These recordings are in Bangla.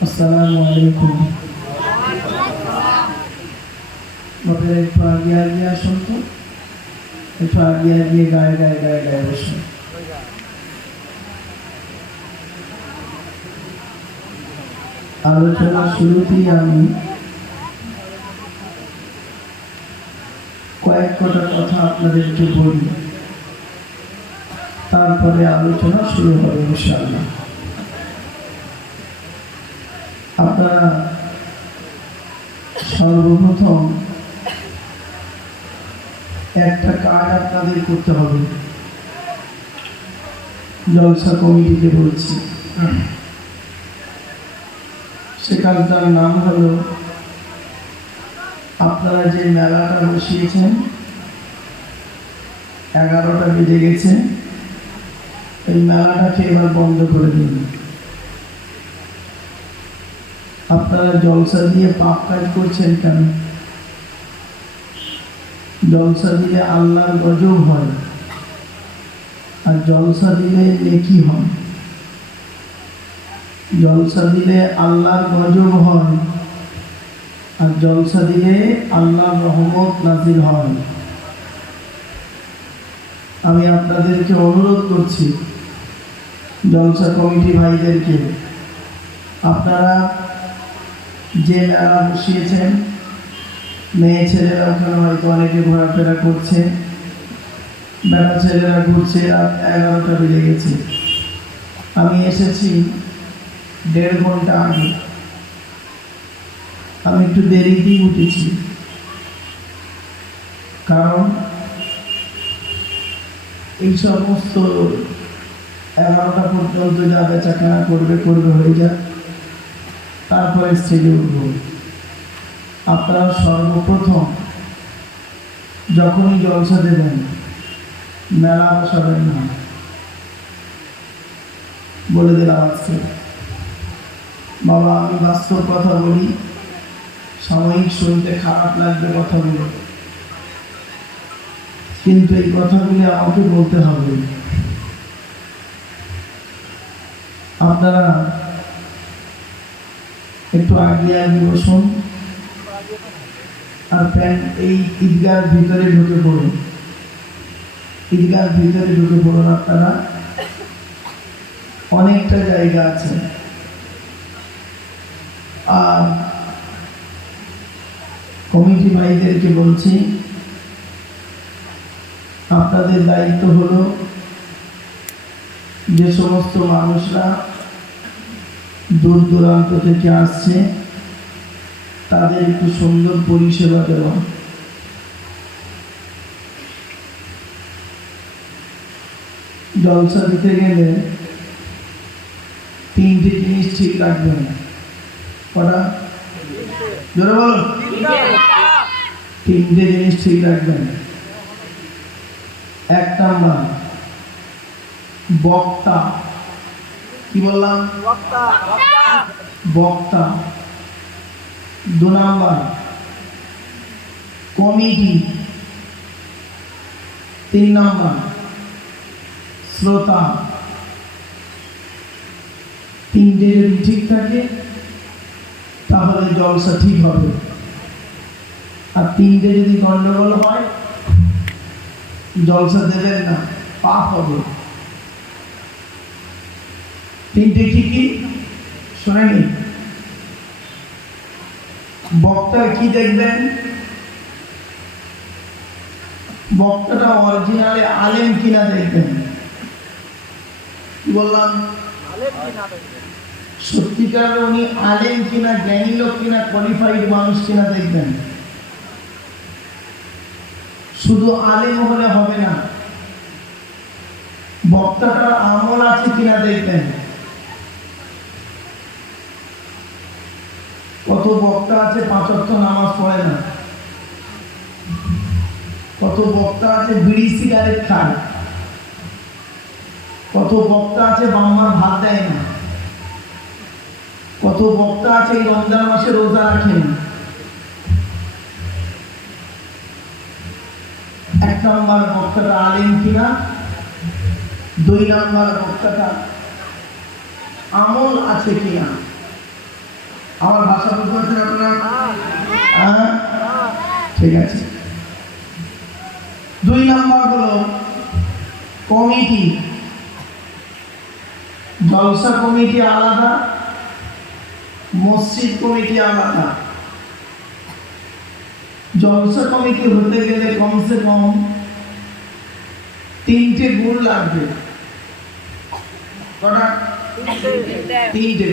Assalamualaikum. Bapak একটু আগে আগে আসুন তো, একটু আগে আগে গায়ে গায়ে গায়ে গায়ে বসুন। আলোচনা শুরুতেই আমি কয়েক কটা কথা আপনাদেরকে বলি, তারপরে আলোচনা শুরু হবে ইনশাআল্লাহ। আপনারা সর্বপ্রথম একটা কাজ আপনাদের করতে হবে, জলসা কমিটিকে বলছি। সে কাজটার নাম হলো, আপনারা যে মেলাটা বসিয়েছেন 11টা বেজে গেছে, এই মেলাটাকে এবার বন্ধ করে দিন। আপনারা জলসা দিয়ে পাপ কাজ করছেন কেন? জলসা দিলে আল্লাহর গজব হয়, আর জলসা দিলে নেকি হয়। জলসা দিলে আল্লাহর গজব হয়, আর জলসা দিলে আল্লাহর রহমত নাজিল হয়। আমি আপনাদেরকে অনুরোধ করছি, জলসা কমিটি ভাইদেরকে, আপনারা যে মেলা বসিয়েছেন, মেয়ে ছেলেরা ওখানে হয়তো অনেকে ঘোরাফেরা করছে, বেটা ছেলেরা ঘুরছে, রাত 11টা বেজে গেছে। আমি এসেছি 1.5 ঘন্টা আগে, আমি একটু দেরিতেই উঠেছি, কারণ এই সমস্ত 11টা পর্যন্ত যা বেচাকেনা করবে হয়ে যায়, তারপরে স্টেজে উঠব। আপনারা সর্বপ্রথম যখনই জলসা দেবেন, মেলা বসাবেন না, বলে দিলাম আজকে। বাবা, আমি বাস্তব কথা বলি, সাময়িক শুনতে খারাপ লাগবে কথাগুলো, কিন্তু এই কথাগুলি আমাকে বলতে হবে। আপনারা একটু আগে আগে বসুন, আর এই ঈদগার ভিতরে ঢুকে পড়ুন। ঈদগার ভিতরে ঢুকে পড়ুন। আপনারা অনেকটা জায়গা আছে, আর কমিটি ভাইদেরকে বলছি, আপনাদের দায়িত্ব হলো যে সমস্ত মানুষরা দূর দূরান্ত থেকে আসছে, তাদের একটু সুন্দর পরিষেবা দেওয়া। জলসা দিতে গেলে 3টে জিনিস ঠিক রাখবেন। কটা? জোরে বলুন। 3টে জিনিস ঠিক রাখবেন। 1 নাম্বার, বক্তা। কি বললাম? বক্তা। 2 নাম্বার, কমিটি। 3 নাম্বার, শ্রোতা। 3টে যদি ঠিক থাকে তাহলে জলসা ঠিক হবে, আর 3টে যদি গন্ডগোল হয় জলসা দেবেন না, পাপ হবে। 3টে কি শোনেনি? বক্তা কি দেখবেন? বক্তাটা অরিজিনালে আলেম কিনা দেখবেন। কি বললাম? সত্যিকার উনি আলেম কিনা, জ্ঞানী লোক কিনা, কোয়ালিফাইড মানুষ কিনা দেখবেন। শুধু আলেম হলে হবে না, বক্তাটার আমল আছে কিনা দেখবেন। কত বক্তা আছে 5 ওয়াক্ত নামাজ পড়ে না, কত বক্তা আছে বিড়ি সিগারেট খায়, কত বক্তা আছে বাম্মার ভাত দেয় না, কত বক্তা আছে এই রমজান মাসে রোজা রাখেন। 1 নম্বর বক্তাটা আলেম কিনা, 2 নম্বর বক্তাটা আমল আছে কিনা। আমার ভাষা বুঝতে পারছেন আপনারা? ঠিক আছে। 2 নম্বর হলো কমিটি। জলসা কমিটি আলাদা, মসজিদ কমিটি আলাদা। জলসা কমিটি হতে গেলে কমসে কম 3টে গুণ লাগবে। কটা? 3টে।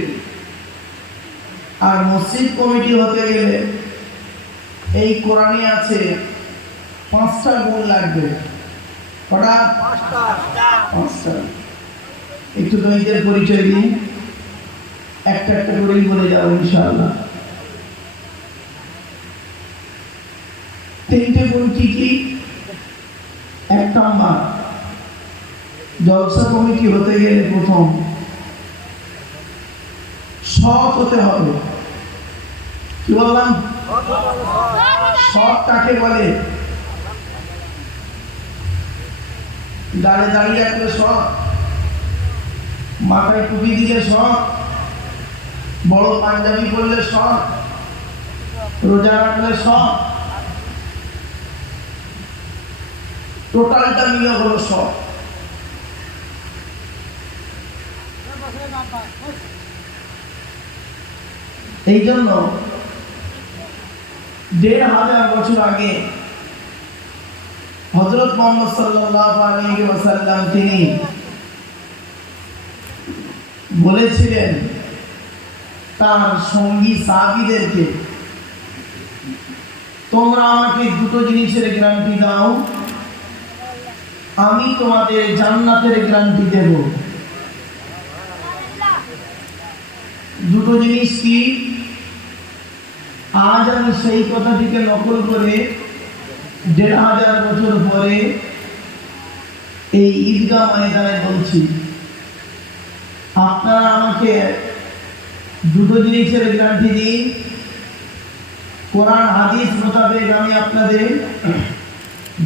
আর মসজিদ কমিটি হতে গেলে এই কোরআনে আছে 5টা গুণ লাগবে। কটা? 5টা। একটু তোমাদের পরিচয় দিই, একটা একটা করেই বলে যাবো ইনশাআল্লাহ। 3টে গুণ কি কি? 1 নম্বর, জলসা কমিটি হতে গেলে প্রথম সৎ হতে হবে। কি বললাম? সৎ কাকে বলে? গাড়ি দাঁড়িয়ে রাখলে সৎ, মাথায় টুপি দিলে সৎ, বড় পাঞ্জাবি পরলে সৎ, রোজা রাখলে সৎ, টোটালটা মিলে হলো সৎ। এই জন্য 1500 বছর আগে হযরত মুহাম্মদ সাল্লাল্লাহু আলাইহি ওয়াসাল্লাম তিনি বলেছিলেন তার সঙ্গী সাহাবীদেরকে, তোমরা আমাকে 2টো জিনিসের গ্যারান্টি দাও, আমি তোমাদের জান্নাতের গ্যারান্টি দেব। 2টো জিনিস কি? আজ আমি সেই কথাটিকে নকল করে 1500 বছর পরে এই ঈদগাহ ময়দানে বলছি। আপনারা আমাকে 2টো জিনিসের গ্যারান্টি দিন, কোরআন হাদিস মোতাবেক আমি আপনাদের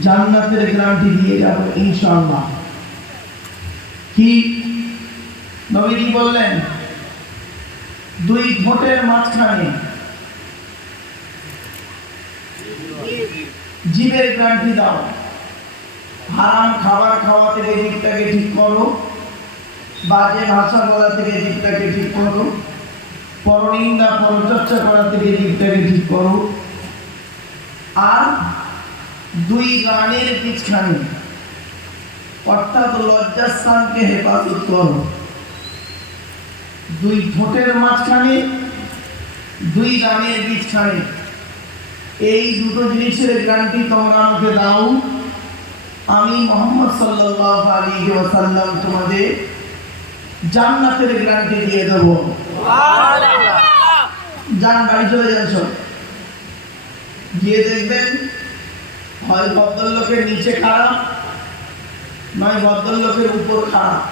জান্নাতের গ্যারান্টি দিয়ে যাব ইনশাআল্লাহ। কি নবী কি বললেন? 2 ঠোঁটের মাঝখানে জিভের গ্যারান্টি দাও। হারাম খাবার খাওয়া থেকে জিভটাকে ঠিক করো, বাজে ভাষা বলা থেকে জিভটাকে ঠিক করো, পরনিন্দা পরচর্চা করা থেকে জিভটাকে ঠিক করো। আর 2 গানের পিছখানে অর্থাৎ লজ্জাস্থানকে হেফাজত করো। 2 ঠোঁটের মাঝখানে, 2 গানের পিছখানে, এই 2টো জিনিসের গ্যারান্টি তোমরা আমাকে দাও, আমি মুহাম্মদ সাল্লাল্লাহু আলাইহি ওয়াসাল্লাম তোমাদের জান্নাতের গ্যারান্টি দিয়ে দেব। সুবহানাল্লাহ। যান বাড়ি চলে যান সব। গিয়ে দেখবেন হয় ভদ্রলোকের নিচে খারাপ, নয় ভদ্রলোকের উপর খারাপ।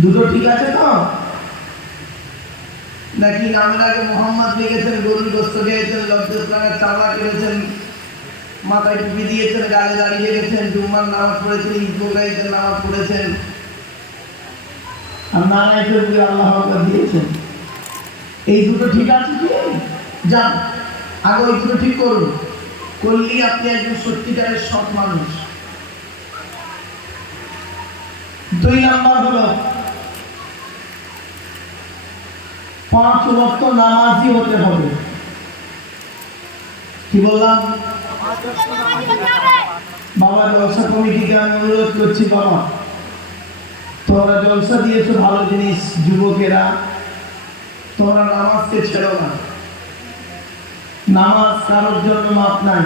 2টো ঠিক আছে তো? নাকি নামের আগে মোহাম্মদ লিখেছেন, গরুর গোস্ত খেয়েছেন, লজ্জাস্থানের চামড়া খেয়েছেন, মাথায় টুপি দিয়েছেন, গালে দাঁড়িয়ে গেছেন, জুম্মার নামাজ পড়েছেন, ঈদের নামাজ পড়েছেন, আর নানায় ফেরবুকে আল্লাহ আকবার দিয়েছেন। এই 2টো ঠিক আছে কি? যান আগে ওই 2টো ঠিক করুন, করলেই আপনি একজন সত্যিকারের সৎ মানুষ। 2 নম্বর হলো 5 ওয়াক্ত নামাজি হতে হবে। কি বললাম? বাবা জলসা কমিটিকে আমি অনুরোধ করছি, বাবা তোমরা জলসা দিয়েছো ভালো জিনিস, যুবকেরা তোমরা নামাজকে ছেড়ো না। নামাজ কারোর জন্য মাপ নাই,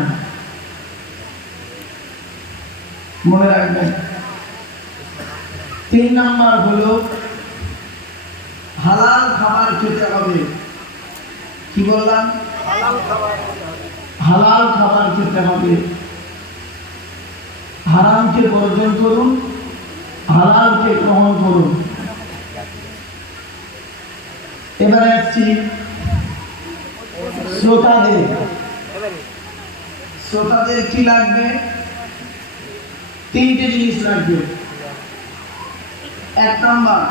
মনে রাখবেন। 3 নাম্বার হলো হালাল খাবার খেতে হবে। কি বললাম? হালাল খাবার খেতে হবে। হারামকে বর্জন করুন, হালালকে গ্রহণ করুন। এবারে আসছি শ্রোতাদের কি লাগবে? 3টে জিনিস লাগবে। 1 নাম্বার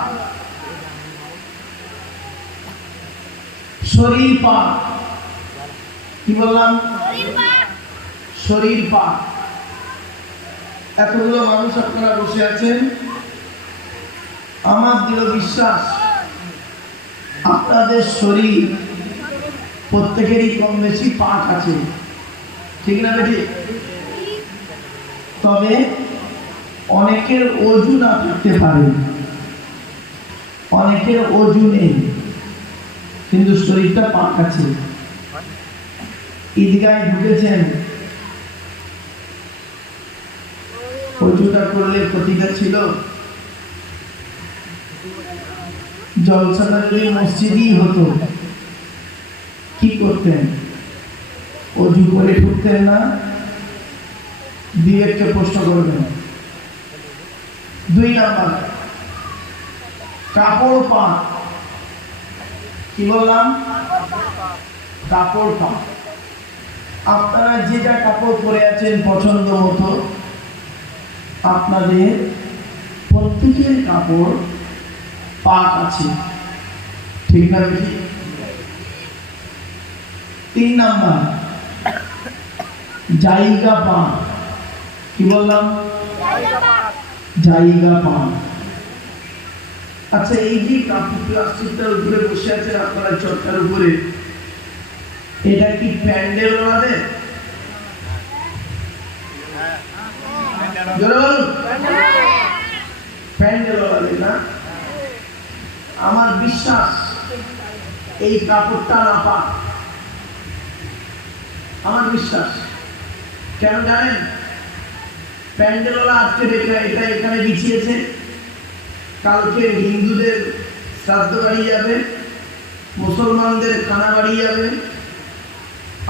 শরীর পাক। কি বললাম? শরীর পাক। এতগুলো মানুষ আপনারা বসে আছেন, আমার দৃঢ় বিশ্বাস আপনাদের শরীর প্রত্যেকেরই কম বেশি পাক আছে, ঠিক না বেটি? তবে অনেকের অজু না থাকতে পারে, অনেকের অজু নেই, কিন্তু শরীরটা পাক আছে। ঈদগাহে ঢুকেছেন, অজুটা করলে ক্ষতিটা ছিল? জলসাটা যদি মসজিদই হতো কি করতেন? অজু করে ঢুকতেন না? বিবেককে প্রশ্ন করবেন। 2 নাম্বার কাপড় পাক। কি বললাম? কাপড় পাক। আপনারা যেটা কাপড় পরে আছেন পছন্দ মতো, আপনাদের প্রত্যেকের কাপড় পাক আছে, ঠিক না বেশি? 3 নাম্বার জায়গা পাক। কি বললাম? জায়গা পাক। আচ্ছা, এই যে কাপড় প্লাস্টিকটার উপরে বসে আছেন আপনারা চটকার উপরে, এটা কি প্যান্ডেল ওনাদের? প্যান্ডেল ওনাদের না? আমার বিশ্বাস এই কাপড়টা না পাক, আমার বিশ্বাস। কেন জানেন? প্যান্ডেলওয়ালা আজকে দেখলে এটা এখানে বিছিয়েছে, কালকে হিন্দুদের শ্রাদ্ধ বাড়ি যাবে, মুসলমানদের খানা বাড়ি যাবে,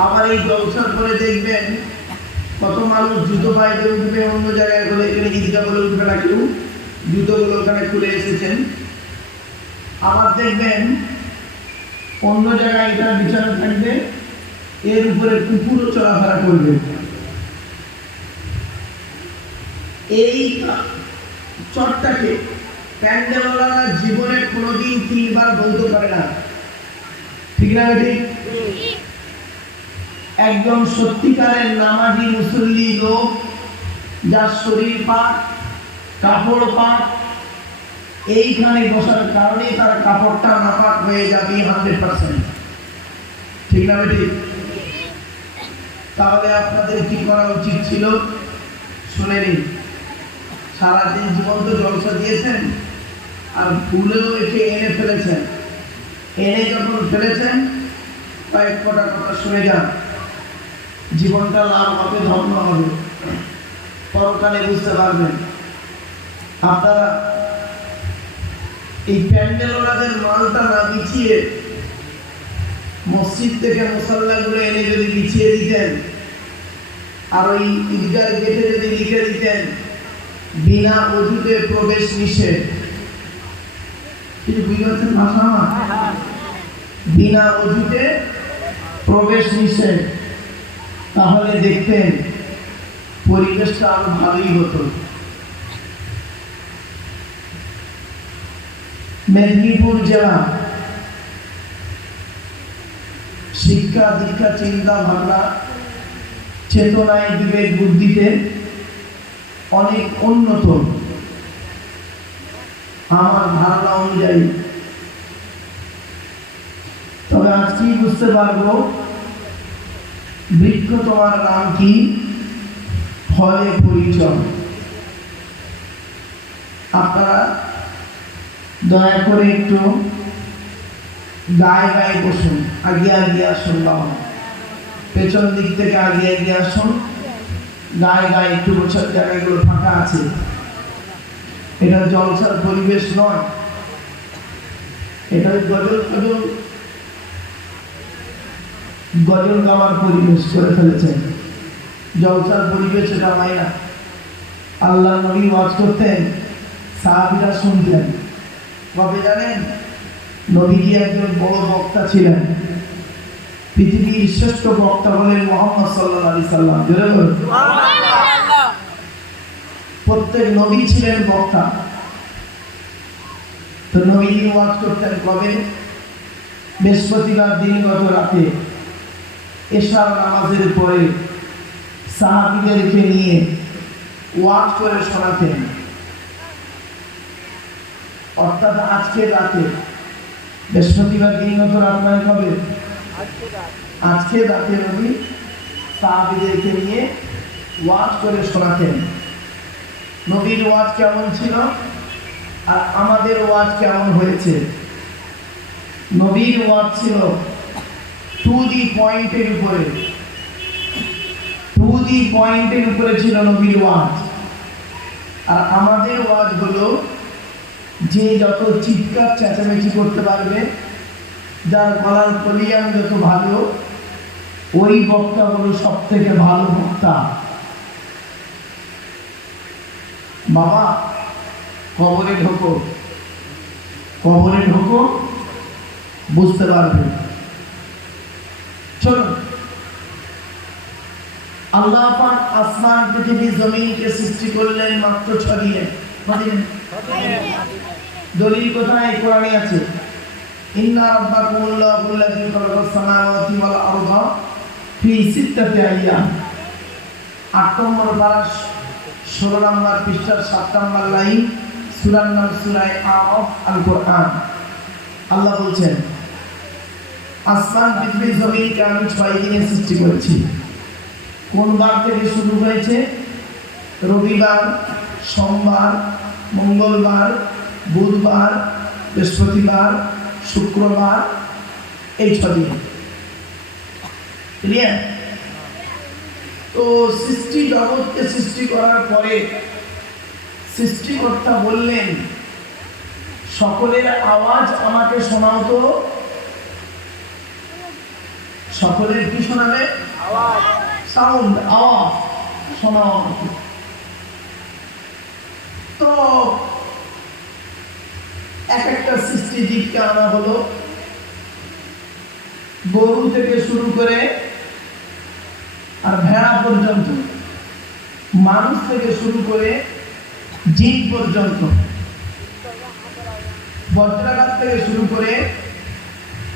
আবার এই জলসার পরে দেখবেন কত মানুষ জুতো পায়ে উঠবে অন্য জায়গায় বলে, এখানে ঈদগাহ বলে উঠবে না কেউ, জুতোগুলো ওখানে খুলে এসেছেন। আবার দেখবেন অন্য জায়গায় এটা বিছানা থাকবে, এর উপরে কুকুরও চলাফেরা করবে। এই চটটাকে প্যান্ডেলওয়ালারা জীবনে কোনোদিন 3 বার বলতে পারে না, ঠিক না বেটি? একজন সত্যিকারের নামাজি মুসল্লি লোক, যার শরীর পাক, কাপড় পাক, এইখানে বসার কারণে তার কাপড়টা নাপাক হয়ে যাবে 100%, ঠিক না বেটি? তাহলে আপনাদের কি করা উচিত ছিল? শুনে নিন। সারাদিন জীবন তো জলসা দিয়েছেন, আর ভুলেও একে এনে ফেলেছেন। এনে যখন ফেলেছেন, কয়েক কটা কথা শুনে যান, জীবনটা লাভ হবে, ধন্য হবে, পরকালে বুঝতে পারবেন। আপনারা এই প্যান্ডেলওয়ালাদের মালটা না বিছিয়ে মসজিদ থেকে মুসাল্লাগুলো এনে যদি বিছিয়ে দিতেন, আর ওই ঈদগাহ গেটে যদি লিখে দিতেন বিনা অজুতে প্রবেশ নিষেধ, বুঝতে পারছেন ভাষা আমার? বিনা অজুতে প্রবেশ নিষেধ, তাহলে দেখতেন পরিবেশটা আরো ভালোই হতো। মেদিনীপুর জেলা শিক্ষা দীক্ষা চিন্তা ভাবনা চেতনায় বিবেক বুদ্ধিতে অনেক উন্নত, আমার ধারণা অনুযায়ী। তবে আজকেই বুঝতে পারবো বৃক্ষ তোমার নাম কি? ফলে পরিচয়। আপনারা দয়া করে একটু গায়ে গায়ে বসুন, আগে আগে আসুন, বাবা পেছন দিক থেকে আগে আগে আসুন, গায়ে গায়ে একটু বসার জায়গাগুলো ফাঁকা আছে। এটা জলসার পরিবেশ নয়, এটা গজল গজল গজল গাওয়ার পরিবেশ করে ফেলেছেন। জলসার পরিবেশ এটা হয় না। আল্লাহ নবী ওয়াজ করতেন, সাহাবীরা শুনতেন। কবে জানেন? নবীজি একজন বড় বক্তা ছিলেন। পৃথিবীর শ্রেষ্ঠ বক্তা হলেন মুহাম্মদ সাল্লাল্লাহু আলাইহি সাল্লাম। জোরে বলুন সুবহানাল্লাহ। প্রত্যেক নবী ছিলেন বক্তা। তো নবীজি ওয়াজ করতেন কবে? বৃহস্পতিবার দিন গত রাতে এশার নামাজের পরে সাহাবীদেরকে নিয়ে ওয়াজ করে শোনাতেন। অর্থাৎ আজকে রাতে, বৃহস্পতিবার দিন গত রাত মানে কবে? আজকে রাতে নবী সাহাবীদেরকে নিয়ে ওয়াজ করে শোনাতেন। নবীর ওয়াজ কেমন ছিল আর আমাদের ওয়াজ কেমন হয়েছে? নবীর ওয়াজ ছিল টু দি পয়েন্টের উপরে, টু দি পয়েন্টের উপরে ছিল নবীর ওয়াজ। আর আমাদের ওয়াজ হলো যে যত চিৎকার চেঁচামেচি করতে পারবে, যার গলার পলিয়াম যত ভালো, ওই বক্তা হলো সব থেকে ভালো বক্তা। বাবা কবরে ঢোকো, কবরে ঢোকো, বুঝতে পারবে। চলুন, আল্লাহ পাক আসমান পৃথিবী জমিনকে সৃষ্টি করলেন মাত্র 6 দিনে। দলিল কোথায়? কোরআনে আছে, ইন্না রাব্বাকুমুল্লাহু আল্লাযী খালাকাস সামাওয়াতি ওয়াল আরদা ফি সিত্তাতি আইয়াম। 8 নম্বর পারা 16 নম্বর পৃষ্ঠার 7 নম্বর লাইন, সূরার নাম সূরা আরাফ, আল কোরআন। আল্লাহ বলছেন, আসমান পৃথিবী জমিনকে আমি 6 দিনে সৃষ্টি করেছি। কোন বার থেকে শুরু হয়েছে? রবিবার, সোমবার, মঙ্গলবার, বুধবার, বৃহস্পতিবার, শুক্রবার, এই 6 দিন। ক্লিয়ার? তো সৃষ্টি জগৎকে সৃষ্টি করার পরে সৃষ্টিকর্তা বললেন, সকলের আওয়াজ আমাকে শোনাও তো। সকলের কি শোনাবে? আওয়াজ, সাউন্ড, আওয়াজ শোনাও আমাকে। তো এক একটা সৃষ্টি জীবকে আনা হলো, গরু থেকে শুরু করে আর ভেড়া পর্যন্ত, মানুষ থেকে শুরু করে জিন পর্যন্ত, বজ্রাঘাত থেকে শুরু করে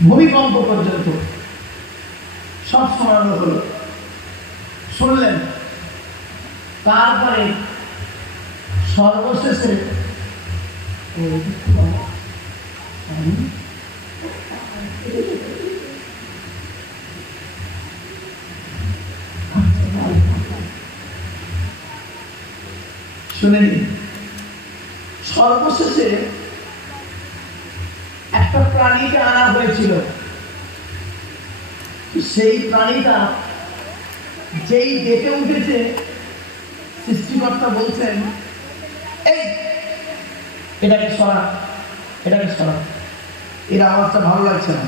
ভূমিকম্প পর্যন্ত সব শোনানো হলো। শুনলেন, তারপরে সর্বশেষে শুনে নিন, সর্বশেষে একটা প্রাণীকে আনা হয়েছিল। সেই প্রাণীটা যেই ডেকে উঠেছে, সৃষ্টিকর্তা বলছেন, এই এটাকে সরা, এটাকে সরা, এর আওয়াজটা ভালো লাগছে না।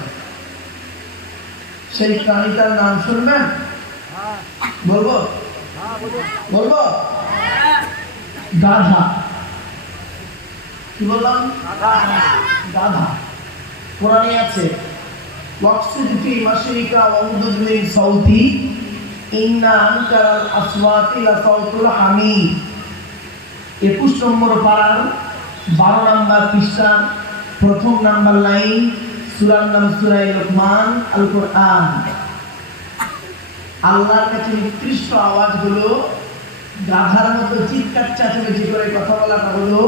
সেই প্রাণীটার নাম শুনবেন? বলবো? বলবো? গাধা। কি বললাম? গাধা। কোরআনে আছে, ওয়াকসিদ ফি মাশরিকা ওয়াউদুদ মিন সাউতি ইন্না আনকারাল আসওয়াতি লাসাউতুল হামিদ। 21 নম্বর পারার 12 নম্বর পৃষ্ঠা, প্রথম নম্বর লাইন, সূরার নাম সূরা লুকমান, আল কোরআন। আল্লাহর কাছে নিকৃষ্ট আওয়াজ হলো গাধার মতো চিৎকার চেঁচামেচি করে কথা বলাটা হলো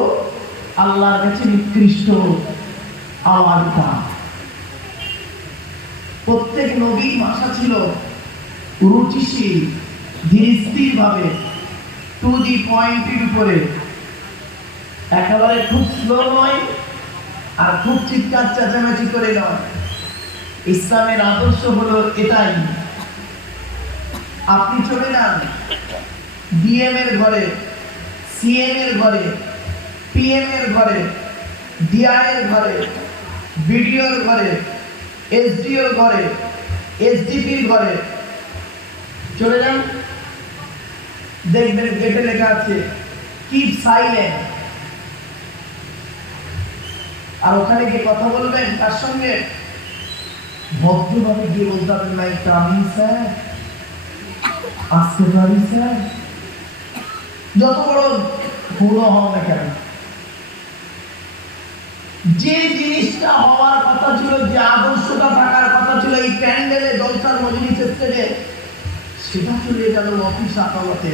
আল্লাহর কাছে নিকৃষ্ট আওয়াজটা। প্রত্যেক নবীর ভাষা ছিল রুচিশীল, ধীরস্থির ভাবে, টু দি পয়েন্টের উপরে, একেবারে খুব স্লো নয় আর খুব চিৎকার চেঁচামেচি করে নয়। ইসলামের আদর্শ হলো এটাই। আপনি চলে যান ডিএম এর ঘরে, সিএম এর ঘরে, পিএম এর ঘরে, ডিআই এর ঘরে, বিডিও এর ঘরে, এসডিও এর ঘরে, এসডিপির ঘরে চলে যান, দেখবেন গেটে লেখা আছে কিপ সাইলেন্ট। আর ওখানে গিয়ে কথা বলবেন তার সঙ্গে ভদ্রভাবে গিয়ে বলতে হবে, নাই কামিং স্যার, আসতে পারি স্যার। যত বড় গুণ হও না কেন, যে জিনিসটা হওয়ার কথা ছিল, যে আদর্শটা থাকার কথা ছিল এই প্যান্ডেলে, জলসার মজলিস স্টেজে, সেটা চলে গেল অফিস আদালতে।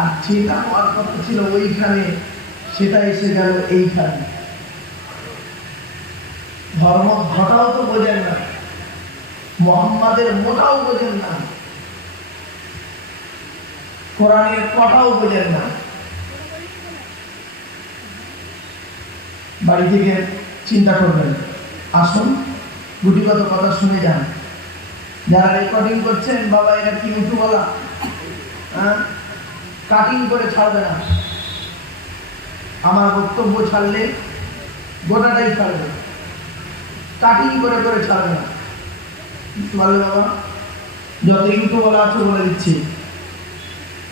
আর যেটা হওয়ার কথা ছিল ওইখানে, সেটা এসে গেল এইখানে। ধর্ম ঘটাও তো বোঝেন না, মুহাম্মাদের মোটাও বোঝেন না, কোরআনের কথাও বোঝেন না। বাড়ি থেকে চিন্তা করবেন, আসুন গুটিগত কথা শুনে যান। যারা রেকর্ডিং করছেন, বাবা এরা কি উঁচু বলা, কাটিং করে ছাড়বে না। আমার বক্তব্য ছাড়লে গোটাটাই ছাড়বে, কাটিং করে করে ছাড়বে না। বলে বাবা যত ইউটিউব বলা আছে বলে দিচ্ছি।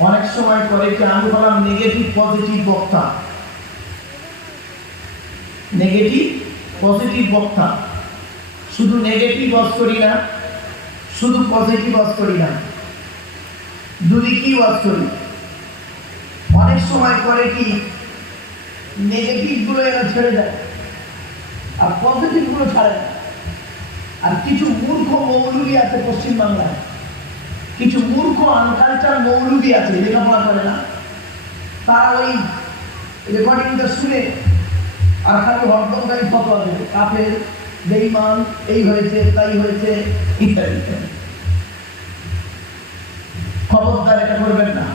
অনেক সময় করে কি আমি বললাম নেগেটিভ পজিটিভ বক্তা, নেগেটিভ পজিটিভ বক্তা। শুধু নেগেটিভ ওয়াজ করি না, শুধু পজিটিভ ওয়াজ করি না, দুদিকেই ওয়াজ করি। অনেক সময় করে কি নেগেটিভ গুলো এরা ছেড়ে দেয় আর পজিটিভ গুলো ছাড়ে না। আর কিছু মূর্খ মৌলবী আছে পশ্চিমবাংলায়, কিছু মূর্খ আনকালচার মৌলবী আছে, লেখাপড়া করে না, তারা ওই রেকর্ডিংটা শুনে আর খালি হরদমকারী ফতোয়া দেবে, কাফের, বেঈমান, এই হয়েছে তাই হয়েছে ইত্যাদি ইত্যাদি। খবরদার এটা করবেন না।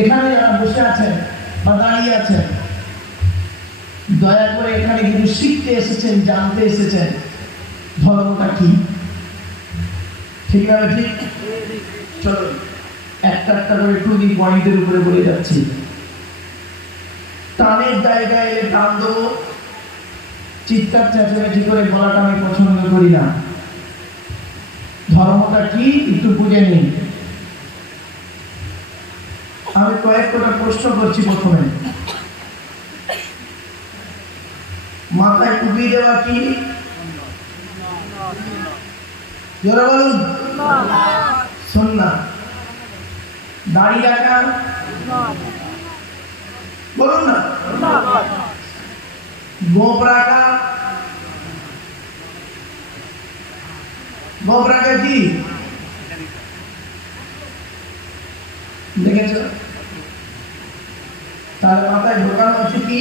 এখানে যারা বসে আছেন বা দাঁড়িয়ে আছেন, দয়া করে এখানে কিন্তু শিখতে এসেছেন, জানতে এসেছেন ধর্মটা কি। ঠিক না? ঠিক। চলো একটা একটা করে টু দি পয়েন্টের উপরে বলে যাচ্ছি। টানের জায়গায় এলে টান দেবো, চিৎকার চেঁচামেচি করে বলাটা আমি পছন্দ করি না। ধর্মটা কি একটু বুঝে নিন। আমি কয়েকটা প্রশ্ন করছি। প্রথমে, মাথায় টুপি দেওয়া কি? জোরে বলুন। সুন্নাত। দাড়ি রাখা বলুন না। গোপ রাখা, গোপ রাখা কি দেখেছ? তাহলে মাথায় ঢোকানো হচ্ছে কি?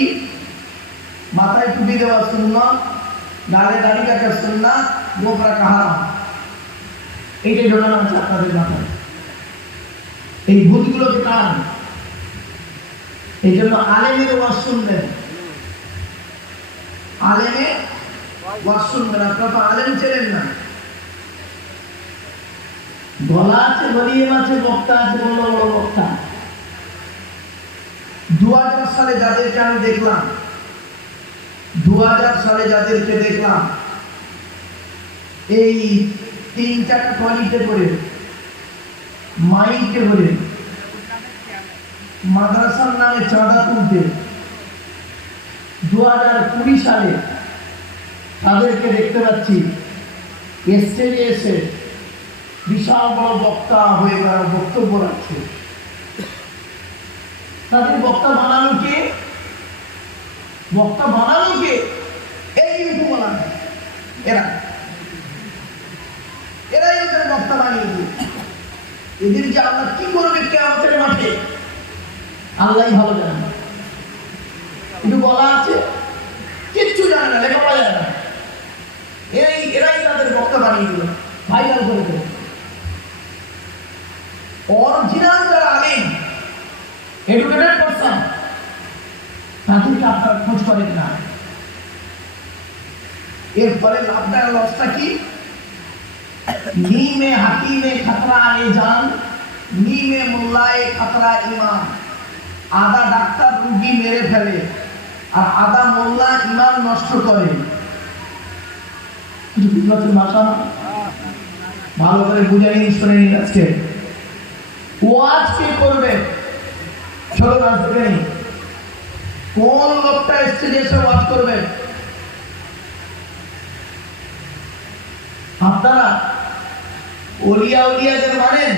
মাথায় টুপি দেওয়া সুন্নাত, গালে দাড়ি রাখা সুন্নাত, গোপ রাখা হারাম। এইটাই ঢোকানো হচ্ছে আপনাদের মাথায়। এই ভূতগুলোকে টান। এই জন্য আলেমের ওয়াজ শুনবেন, আলেমে ওয়াজ শুনবেন। আপনারা তো আলেম ছিলেন না। গলা আছে, গলিয়ে আছে, বক্তা আছে, বড় বড় বক্তা। 2000 সালে যাদেরকে আমি দেখলাম, 2000 সালে যাদেরকে দেখলাম এই 3-4 ট্রলিতে করে, মাইকে করে মাদ্রাসার নামে চাঁদা তুলতে, 2020 সালে তাদেরকে দেখতে পাচ্ছি স্টেজে এসে বিশাল বড় বক্তা হয়ে বক্তব্য রাখছে। তাদের বক্তা বানানো কে? বক্তা বানানো কে? এই ইউটিউব বানানো। এরাই ওদের বক্তা বানিয়ে দিয়ে। এদের যে আল্লাহ কি করবে কিয়ামতের মাঠে আল্লাহই ভালো জানেন। কিন্তু বলা আছে কিচ্ছু জানে না, লেখাপড়া জানে না। এরাই তাদের বক্তা বানিয়ে দিল, ভাইরাল করে দিল। অরিজিনাল যারা আলেম, এডুকেটেড পারসন, তাদেরকে আপনারা খোঁজ করেন না। এর ফলে লাভদার লসটা কি? नीमे हकीमे खतरा ए जान, नीमे मुल्लाए खतरा ईमान। आधा ডাক্তার রোগী মেরে ফেলে আর আধা মোল্লা ঈমান নষ্ট করে। কিছু বুঝতে ভাষা ভালো করে বুঝে নিন, শুনে নিন। আজকে ওয়াজ কে করবে? চলো আজকে নেই কোন লোকটা স্টেজে এসে ওয়াজ করবে? আপনারা ওলিয়া উলিয়াদের মানেন?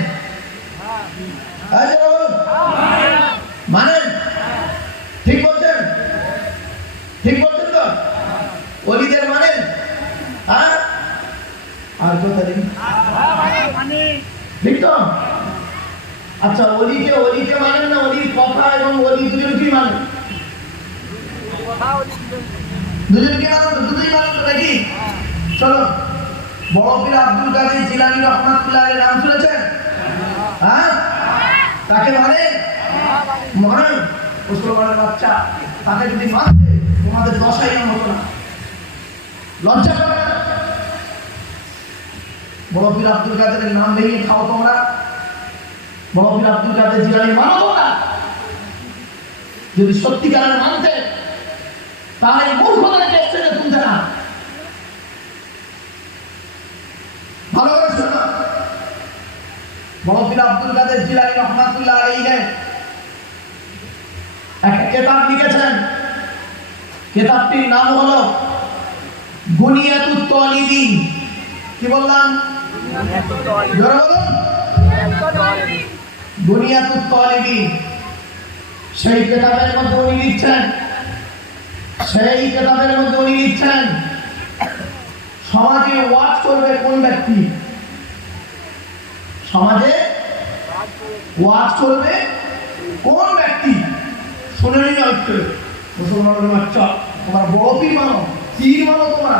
মানেন? ঠিক বলছেন? ঠিক বলছেন তো? ওলিদের মানেন? হ্যাঁ, আর কথা নেই, ঠিক তো? আচ্ছা, ওলিকে মানেন না? ওলির কথা এবং ওলি দুজনকেই মানেন? দুজনকে মানেন তো? দুজনই মানেন তো নাকি? চলো, বড় পীর আব্দুল কাদের জিলানী রহমাতুল্লাহ আলাইহির নাম শুনেছেন? হ্যাঁ, তাকে মানে মুসলমানের বাচ্চা, তাকে যদি মানতে তোমাদের দশাই নাম হতো না। লজ্জা করে না? বড় পীর আব্দুল কাদেরের নাম ভেঙে খাও তোমরা? বড় পীর আব্দুল কাদের জিলানী মানো তোমরা? যদি সত্যিকারের মানতে তাহলে মূর্খদেরকে স্টেজে তুলতে না। ভালো করে শোনো, বড় পীর আব্দুল কাদের জিলানী রহমাতুল্লাহ আলাইহি একটা কিতাব লিখেছেন। কিতাবটির নাম হলো বুনিয়াতুত তালিবিন। কি বললাম? জোরে বলুন, বুনিয়াতুত তালিবিন। সেই কিতাবের মধ্যে উনি লিখছেন, সমাজে ওয়াজ করবে কোন ব্যক্তি? সমাজে ওয়াজ করবে কোন ব্যক্তি? শুনে নিন একটু। মুসলমানের বাচ্চা, তোমরা বড় পীর মানো, পীর মানো তোমরা,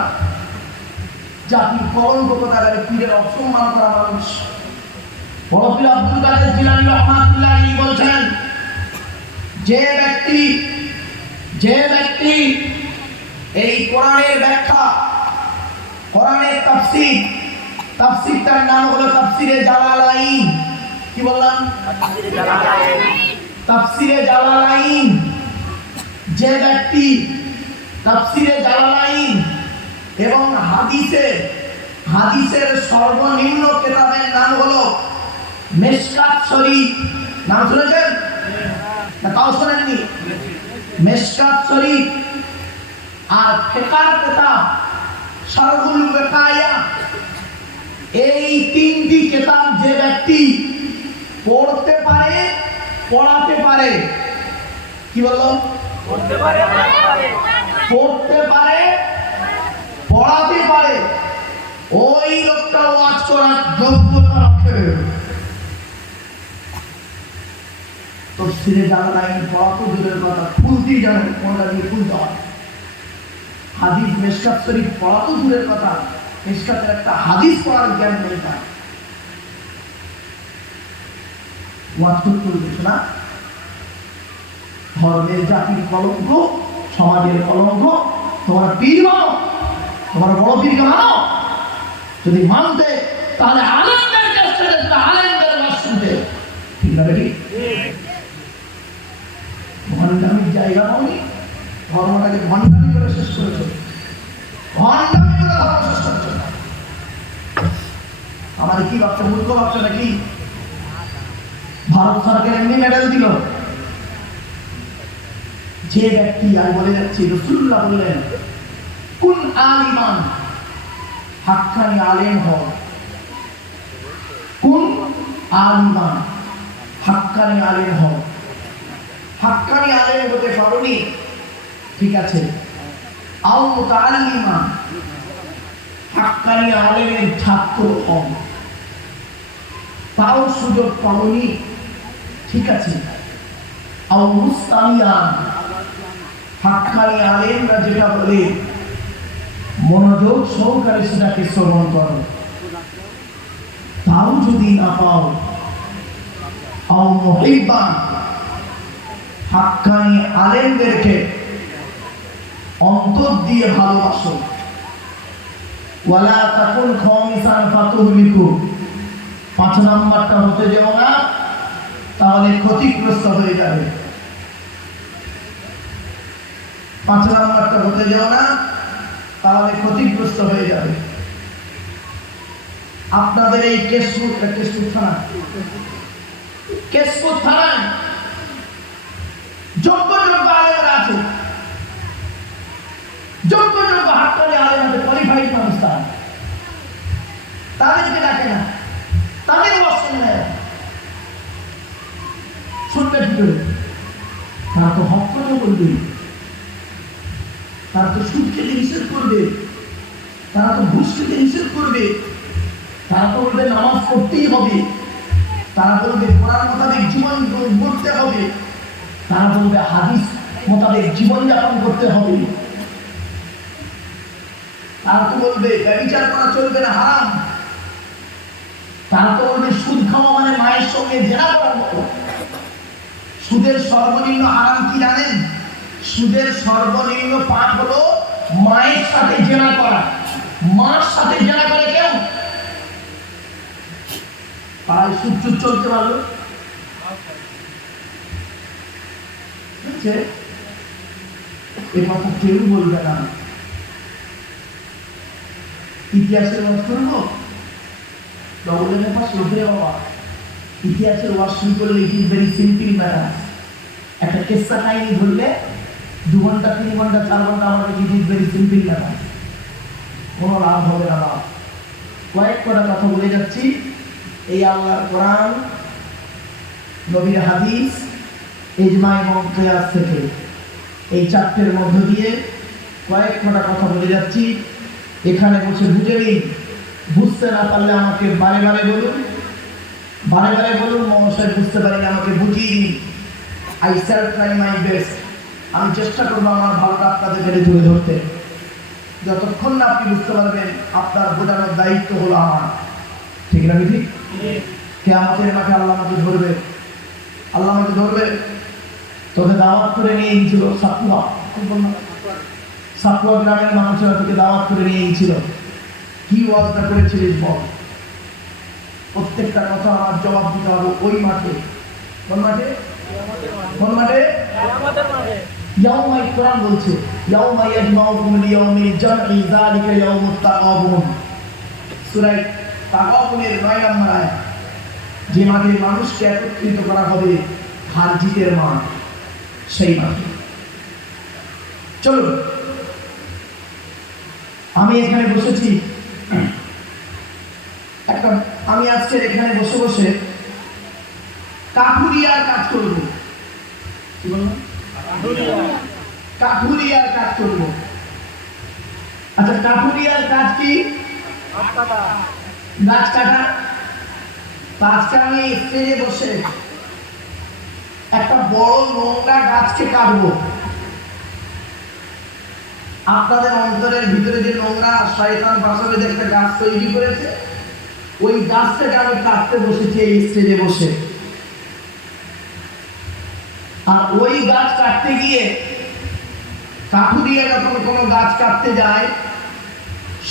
জাতির কলঙ্ক কোথাকারে পীরের অসম্মান করা মানুষ। বড় পীর আব্দুল কাদের জিলানী রহমাতুল্লাহ আলাইহি বলছেন, যে ব্যক্তি এই কোরআনের ব্যাখ্যা, কোরআনের তাফসীরটার নাম হলো তাফসীরে জালালাইন। কি বললাম? তাফসীরে জালালাইন। যে ব্যক্তি তাফসীরে জালালাইন এবং হাদিসের সর্বনিম্ন কিতাবের নাম হলো মিশকাত শরীফ। নাম শুনেছেন না? তাও শোনেননি? মিশকাত শরীফ আর ফিকহের কিতাব শারহুল ওয়াকায়া, এই তিনটি কিতাব যে ব্যক্তি পড়তে পারে, পড়াতে পারে, কি বললাম? পড়তে পারে, পড়াতে পারে, ওই লোকটা ওয়াজ করার যোগ্যতা রাখে। তাফসীরে জালালাইন পড়া তো দূরের কথা, খুলতেই জানেন কোনটা দিয়ে খুলতে হয়। হাদিস মিশকাত শরীফ পড়া তো দূরের কথা, মিশকাতের একটা হাদিস পড়ার জ্ঞান নেই তার। ওয়াজ করতে না, ধর্মের জাতির কলঙ্ক, সমাজের কলঙ্ক। তোমরা পীর মানো, তোমরা বড় পীরকে মানো। যদি মানতে তাহলে আলেমদের কাছে আলেমদের ওয়াজ শুনতে। ঠিক না বেটি? ভণ্ডামির জায়গা পাওনি, ধর্মটাকে ভণ্ডামি করে শেষ করেছ, ভণ্ডামি করে ধর্ম শেষ করেছ। আমাদের কি ভাবছো? মূর্খ ভাবছো নাকি? ভারত সরকার এমনি মেডেল দিল। যে ব্যক্তি, আমি বলে যাচ্ছি, রাসূলুল্লাহ বললেন কুন আলিমান, হাক্কানি আলেম হও। কুন আলিমান, হাক্কানি আলেম হও। হাক্কানি আলেম হতে পারোনি, ঠিক আছে, আও মুতাআল্লিমান, হাক্কানি আলেমের ছাত্র হও, তাও সুযোগ পাওনি, ঠিক আছে, আও মুস্তামিয়ান, হাক্কানি আলেমরা যেটা বলে মনোযোগ সহকারে সেটাকে শ্রবণ করো, তাও যদি না পাও আও মুহিব্বান, হাক্কানি আলেমদেরকে অন্তর দিয়ে ভালোবাসো। ওয়ালা তাকুন খামিসান ফাতুহলিকু, 5 নাম্বারটা হতে যেও না, তাহলে ক্ষতিগ্রস্ত হয়ে যাবে। 5 নাম্বারটা হতে যেও না, তাহলে ক্ষতিগ্রস্ত হয়ে যাবে। আপনাদের এই কেশপুর থানায় যোগ্য যোগ্য আলেমরা আছে, যোগ্য যোগ্য হাক্কানি আলেম আছে, কোয়ালিফাইড মানুষ তাদেরকে ডাকে না, তাদের ওয়াজ শুনে শুনবে কি করে? তারা তো হক কথা বলবে, তারা তো সুদ খেতে নিষেধ করবে, তারা তো ঘুষ খেতে নিষেধ করবে, তারা তো বলবে নামাজ পড়তেই হবে, তারা বলবে কোরআন মোতাবেক জীবন গড়তে হবে, তারা বলবে হাদিস মোতাবেক জীবনযাপন করতে হবে, তারা তো বলবে ব্যভিচার করা চলবে না, হারাম, তারা তো বলবে সুদ খাওয়া মানে মায়ের সঙ্গে জেনা করার মতো। সুদের সর্বনিম্ন হারাম কি জানেন? সুদের সর্বনিম্ন পাপ হলো মায়ের সাথে জেনা করা। মার সাথে জেনা করে কেউ? আর সুদ চলতে পারলো এ কথা কেউ বলবে না। ইতিহাসের ওয়াজ করবো, ইতিহাসের ওয়াজ শুরু করলে it is very simple matter. একটা কেসা কাহিনী ধরলে 2 ঘন্টা 3 ঘন্টা 4 ঘন্টা আমাদের it is very simple matter, কোনো লাভ হবে না। কয়েক কটা কথা বলে যাচ্ছি। এই আল্লাহর কোরআন, নবীর হাদিস, ইজমা এবং কিয়াস থেকে এই 4টের মধ্য দিয়ে কয়েক কটা কথা বলে যাচ্ছি। এখানে বসে বুঝে নিন, বুঝতে না পারলে আমাকে বারে বারে বলুন, বারে বারে বলুন মহাশয় বুঝতে পারি না, আমাকে বুঝিয়ে দিন। I shall try my best, আমি চেষ্টা করবো আমার ভালোটা আপনাদের কাছে তুলে ধরতে। যতক্ষণ না আপনি বুঝতে পারবেন আপনার বোঝানোর দায়িত্ব হলো আমার, ঠিক না? ঠিক। কে আমাদের মাঠে আল্লাহ আমাকে ধরবে, আল্লাহ আমাকে ধরবে। তোকে দাওয়াত করে নিয়ে গিয়েছিল সাকুয়া গ্রামের মানুষেরা তোকে দাওয়াত করে নিয়ে গিয়েছিল, কি ওয়াজটা করেছিলিস বল? প্রত্যেকটা কথা আমার জবাব দিতে হবে ওই মাঠে। কোন মাঠে? কোন মাঠে? ইয়াউমাই কোরআন বলছে ইয়াউমা ইয়াজমাউকুম লিয়াউমিল জামঈ যালিকা ইয়াউমুত তাগাবুন। সূরা তাগাবুনের 9 নম্বর আয়াত। যে মাঠে মানুষকে একত্রিত করা হবে, হার জিতের মাঠ, সেই মাঠে। চলুন, আমি এখানে বসেছি একটা, আমি আজকে এখানে বসে বসে কাঠুরিয়ার কাজ করব। কি বললাম? কাঠুরিয়ার কাজ করব। আচ্ছা, কাঠুরিয়ার কাজ কি? গাছ কাটা। আজকে আমি স্টেজে বসে একটা বড় নোংরা গাছকে কাটবো। আপনাদের অন্তরের ভিতরে যে নোংরা শয়তান বাসাবে যে একটা গাছ তৈরি করেছে, ওই গাছটাকে আমি কাটতে বসেছি এই স্টেজে বসে। আর ওই গাছ কাটতে গিয়ে কাঠুরিয়া যখন কোনো গাছ কাটতে যায়,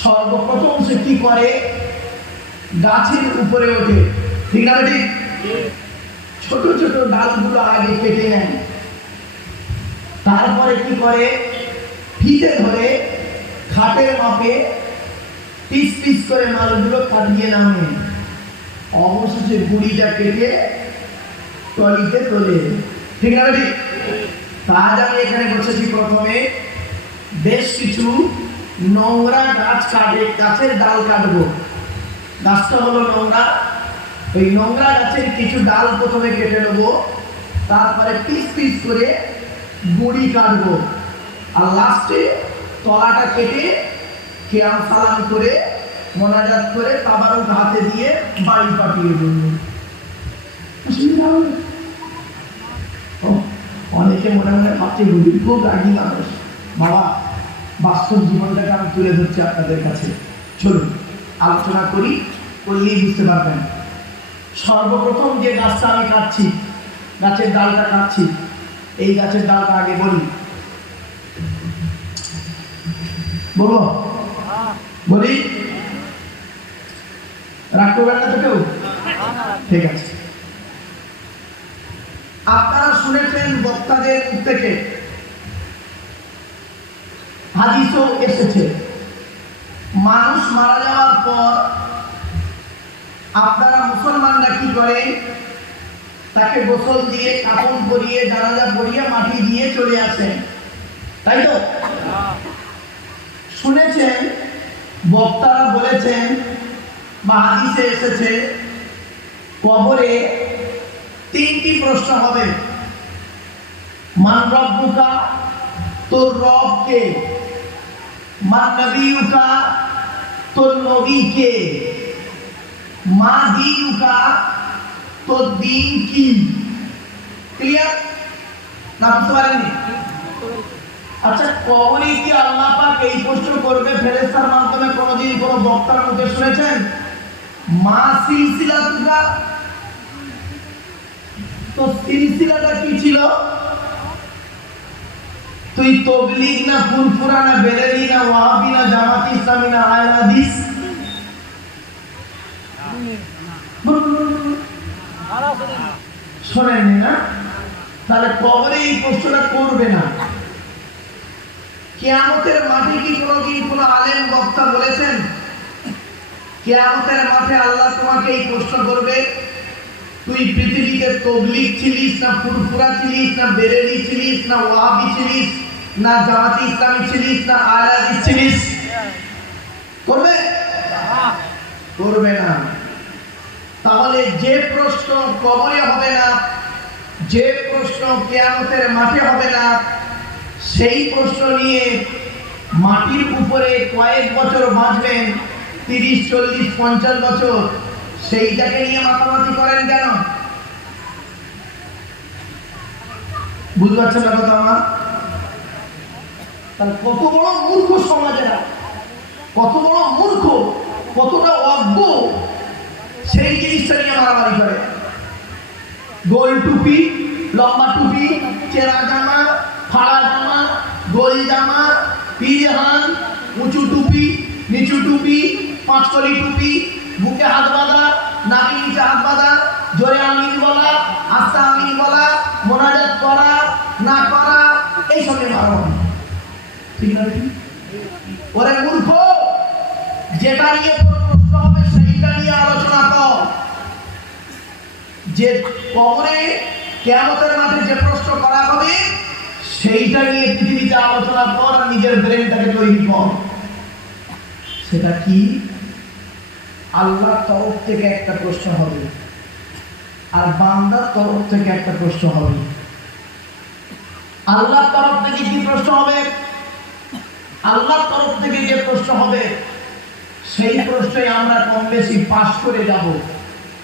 সর্বপ্রথম সে কি করে? গাছের উপরে ওঠে, ঠিক না? ঠিক। ছোট ছোট ডালগুলো আগে কেটে নেয়, তারপরে কি করে? ফিতে ধরে খাটের মাপে পিস পিস করে মালগুলো কাটিয়ে নামে, অবশেষে গুড়িটা কেটে টলিতে তোলে, ঠিক না? ঠিক। আজ আমি এখানে বসেছি, প্রথমে বেশ কিছু নোংরা গাছ কাটে, গাছের ডাল কাটবো। গাছটা হলো নোংরা, ওই নোংরা গাছের কিছু ডাল প্রথমে কেটে নেবো, তারপরে পিস পিস করে গুড়ি কাটবো, আর লাস্টে তলাটা কেটে কিয়াম সালাম করে মোনাজাত করে তাবারুক হাতে দিয়ে বাড়ি পাঠিয়ে দেবো। অনেকে মনে মনে ভাবছে রুবির খুব রাগী মানুষ। বাবা, বাস্তব জীবনটাকে আমি তুলে ধরছি আপনাদের কাছে। চলুন আলোচনা করি, করলেই বুঝতে পারবেন। সর্বপ্রথম যে গাছটা আমি কাটছি, গাছের ডালটা কাটছি, এই গাছের ডালটা আগে বলি, বলো বলি, রাগ করবেন না তো কেউ? ঠিক আছে। আপনারা শুনেছেন বক্তাদের মুখ থেকে, হাদিসও এসেছে, মানুষ মারা যাওয়ার পর আপনারা মুসলমানরা কি করে, তাকে গোসল দিয়ে কাফন পরিয়ে জানাজা পরিয়ে মাটি দিয়ে চলে আসেন, তাই তো? শুনেছেন বক্তারা বলেছেন বা হাদিসে এসেছে, কবরে তিনটি প্রশ্ন হবে। মান রব্বুকা, তোর রব কে? মান নবিয়ুকা, তোর নবী কে? মা দীনুকা, তোর দিন কি? ক্লিয়ার না? বুঝতে পারেননি? আচ্ছা, কবরে কি আল্লাহ পাক এই প্রশ্ন করবে ফেরেশতার মাধ্যমে? কোনদিন কোন বক্তার মুখে শুনেছেন? মা সিলসিলাতুকা, তো সিলসিলাটা কি ছিল? তুই তবলিগ না ফুরফুরা না বেরেলি না ওয়াহাবি না জামাতি ইসলামী না আহলে হাদিস? শোনেননি না? তাহলে কবরে এই প্রশ্নটা করবে না। কিয়ামতের মাঠে কি কোনদিন কোন আলেম বক্তা বলেছেন কিয়ামতের মাঠে আল্লাহ তোমাকে এই প্রশ্ন করবে, তুই পৃথিবীতে তবলিগ ছিলিস না ফুরফুরা ছিলিস না বেরেলি ছিলিস না ওয়াহাবি ছিলিস না জামাতি ইসলামী ছিলিস না আহলে হাদিস ছিলিস? করবে? করবে না। তাহলে যে প্রশ্ন কবরে হবে না, যে প্রশ্ন কিয়ামতের মাঠে হবে না, সেই প্রশ্ন নিয়ে মাটির উপরে কয়েক বছর বাঁচবেন, 30, 40, 50 বছর, সেইটাকে নিয়ে মাতামাতি করেন কেন? বুঝতে পারছেন না কথা আমার? তাহলে কত বড় মূর্খ সমাজেরা, কত বড় মূর্খ, কতটা অজ্ঞ, সেই জিনিসটা নিয়ে মারামারি করে। গোল টুপি, লম্বা টুপি, চেরা জামা, ফাড়া জামা, গোল জামা, পিজাহান, উঁচু টুপি, নিচু টুপি, পাঁচকলি টুপি, বুকে হাত বাঁধা, নাকের নিচে হাত বাঁধা, জোরে আমিন বলা, আস্তে আমিন বলা, মোনাজাত করা না করা, এই সব নিয়ে মারামারি। ঠিক না? ওরে মূর্খ, যেটা নিয়ে প্রশ্ন হবে সেইটা নিয়ে আলোচনা কর। যে কবরে কিয়ামতের মাঠে যে প্রশ্ন করা হবে সেইটা নিয়ে পৃথিবীতে আলোচনা কর আর নিজের ব্রেনটাকে তৈরি কর। সেটা কি? আল্লাহর তরফ থেকে একটা প্রশ্ন হবে আর বান্দার তরফ থেকে একটা প্রশ্ন হবে। আল্লাহর তরফ থেকে কি প্রশ্ন হবে? আল্লাহর তরফ থেকে যে প্রশ্ন হবে সেই প্রশ্নে আমরা কম বেশি পাস করে যাব,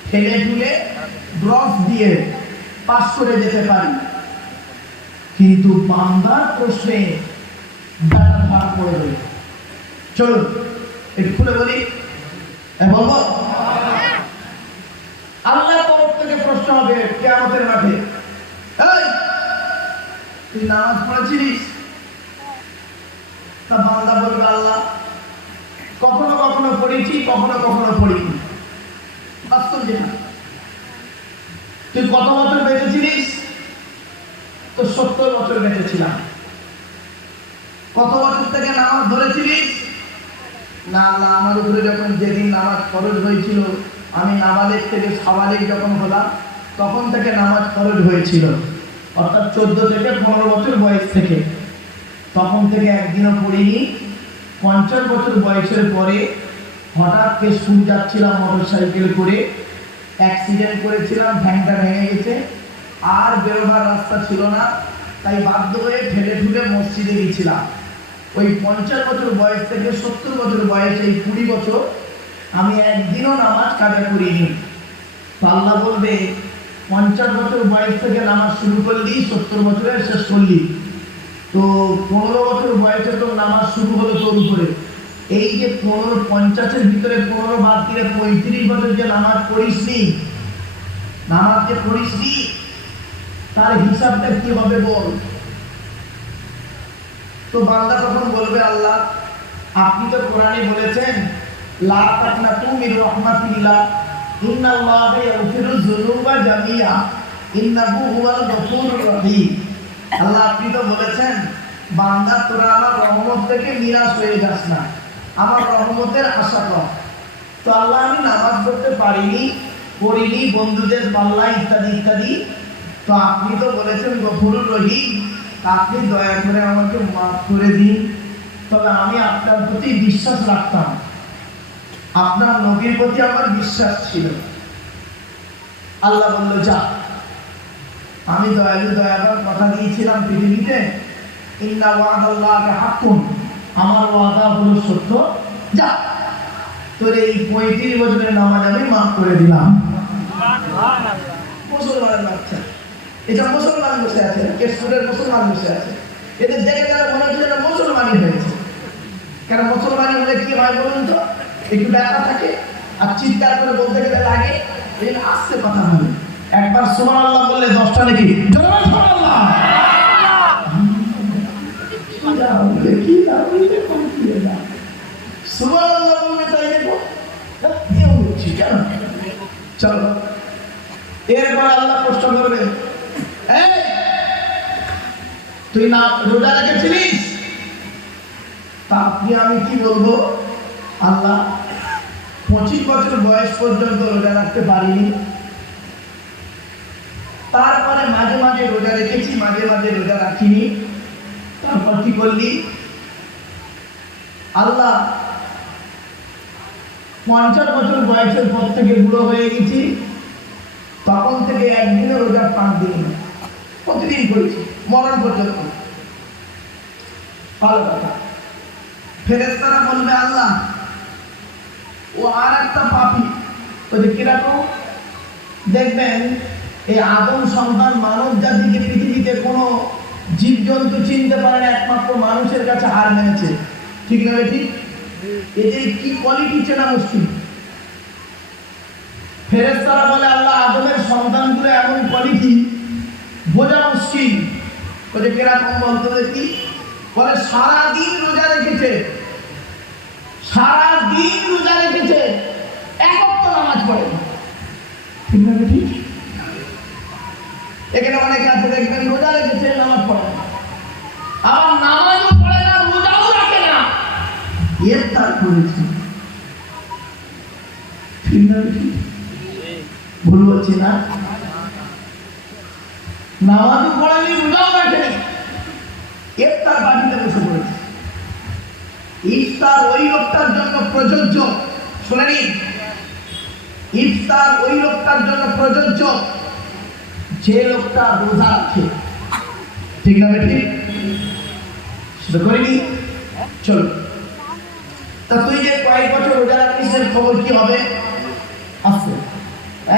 ঠেলে ঠুলে ড্রপ দিয়ে পাস করে যেতে পারি। কিন্তু বান্দার প্রশ্নে বেড়া ভাগ পড়ে রইল। চলুন একটু খুলে বলি, বলবো? আল্লাহর তরফ থেকে প্রশ্ন হবে কিয়ামতের মাঠে, এই তুই নামাজ পড়েছিস? তা বান্দা বলবে, আল্লাহ কখনো কখনো পড়েছি, কখনো কখনো পড়িনি। বাস্তব যেটা। তুই কত বছর বেঁচেছিলিস? তো 70 বছর বেঁচেছিলাম। কত বছর থেকে নামাজ ধরেছিলিস? না আল্লাহ, আমার উপরে যখন যেদিন নামাজ ফরজ হয়েছিল, আমি নাবালেগ থেকে সাবালেগ যখন হলাম তখন থেকে নামাজ ফরজ হয়েছিল, অর্থাৎ 14 থেকে 15 বছর বয়স থেকে, তখন থেকে একদিনও পড়িনি। 50 বছর বয়সের পরে হঠাৎ করে স্কুল যাচ্ছিলাম মোটর সাইকেল করে, অ্যাক্সিডেন্ট করেছিলাম, ঠ্যাংটা ভেঙে গেছে, আর বেরোবার রাস্তা ছিল না, তাই বাধ্য হয়ে ঠেলে ঠুলে মসজিদে গেছিলাম। ওই 50 বছর বয়স থেকে 70 বছর বয়স, এই 20 বছর আমি একদিনও নামাজ কাজা করিনি। তো আল্লাহ বলবে, 50 বছর বয়স থেকে নামাজ শুরু করলি, 70 বছরে শেষ করলি, তো 15 বছর বয়সে তো নামাজ শুরু হলো তোর উপরে। এই যে 50-এর ভিতরে 15 বাদ দিলে 35 বছর যে নামাজ পড়িসনি, নামাজ যে পড়িসনি তার হিসাবটা কি হবে বল। তো বান্দা তখন বলবে, আল্লাহ আপনি তো কোরআনে বলেছেন লা তাকনাতু মির রাহমাতিল্লাহ ইন্নাল্লাহা ইয়াগফিরুয যুনুবা জামিআ ইন্নাহু হুয়াল গফুরুর রহিম। আল্লাহ আপনি তো বলেছেন বান্দা তোরা আমার রহমত থেকে নিরাশ হয়ে যাস না, আমার রহমতের আশা কর। তো আল্লাহ আমি নামাজ পড়তে পারিনি, পড়িনি, বন্ধুদের পাল্লা ইত্যাদি ইত্যাদি, তো আপনি তো বলেছেন গফুরুর রহিম, আপনি দয়া করে আমাকে মাফ করে দিন। তবে আমি আপনার প্রতি বিশ্বাস রাখতাম, আপনার নবীর প্রতি আমার বিশ্বাস ছিল। আল্লাহ বলল যা, আমি দয়ালু দয়াবান কথা দিয়েছিলাম পৃথিবীতে, ইন্না ওয়াদাল্লাহি হাক্কুন, আমার ওয়াদা হলো সত্য, যা তোর এই 35 বছরের নামাজ আমি মাফ করে দিলাম। মুসলমানের বাচ্চা, এটা মুসলমান বসে আছে, কেশপুরের মুসলমান বসে আছে, এদের দেখে গেলে মনে হচ্ছে এটা মুসলমানই হয়েছে। কেন মুসলমানই হলে কি হয় বলুন তো, একটু ব্যথা থাকে আর চিৎকার করে বলতে গেলে লাগে, এই আস্তে কথা বলে। একবার সুবহানাল্লাহ বললে 10টা নাকি সুবহানাল্লাহ, সুবহানাল্লাহ বলবে তাই দেখো কেউ হচ্ছে কেন। চলো এরপর আল্লাহ প্রশ্ন করবে, এই তুই না রোজা রেখেছিলিস? তা আপনি আমি কি বলবো, আল্লাহ 25 বছর বয়স পর্যন্ত রোজা রাখতে পারিনি, তারপরে মাঝে মাঝে রোজা রেখেছি, মাঝে মাঝে রোজা রাখিনি। তারপর কি করলি? আল্লাহ 50 বছর বয়সের পর থেকে বুড়ো হয়ে গেছি, তখন থেকে একদিনও রোজা পান দিইনি, প্রতিদিন করেছি মরণ পর্যন্ত। ভালো কথা। ফেরেশতারা বলবে আল্লাহ ও আর একটা পাপী। তো কিরকম দেখবেন, এই আদম সন্তান মানব জাতিকে পৃথিবীতে কোনো জীবজন্তু চিনতে পারে না, একমাত্র মানুষের কাছে হার মেনেছে, ঠিক না ঠিক? এদের কি কোয়ালিটি চেনা মুশকিল। ফেরেশতারা বলে আল্লাহ আদমের সন্তানগুলো এমন কোয়ালিটি বোঝা মুশকিল। বলে কিরকম বলতে দেখি? বলে সারাদিন রোজা রেখেছে, সারাদিন রোজা রেখেছে, এক ওয়াক্ত নামাজ পড়ে, ঠিক না ঠিক? এখানে অনেকে আছে দেখবেন রোজা রেখেছে নামাজ পড়ে না, আবার নামাজও পড়ে না, রোজাও রাখে না, ইফতার করেছে, ঠিক না ঠিক? ভুল বলছি না? নামাজও পড়েনি, রোজাও রাখেনি, ইফতার পার্টিতে বসে পড়েছে। ইফতার ওই লোকটার জন্য প্রযোজ্য, শুনে নিন, ইফতার ওই লোকটার জন্য প্রযোজ্য যে লোকটা রোজা রাখে, ঠিক না ঠিক? সেটা করিনি। চলো, তা তুই যে কয়েক বছর রোজা রাখিস এর খবর কি হবে? আসছে,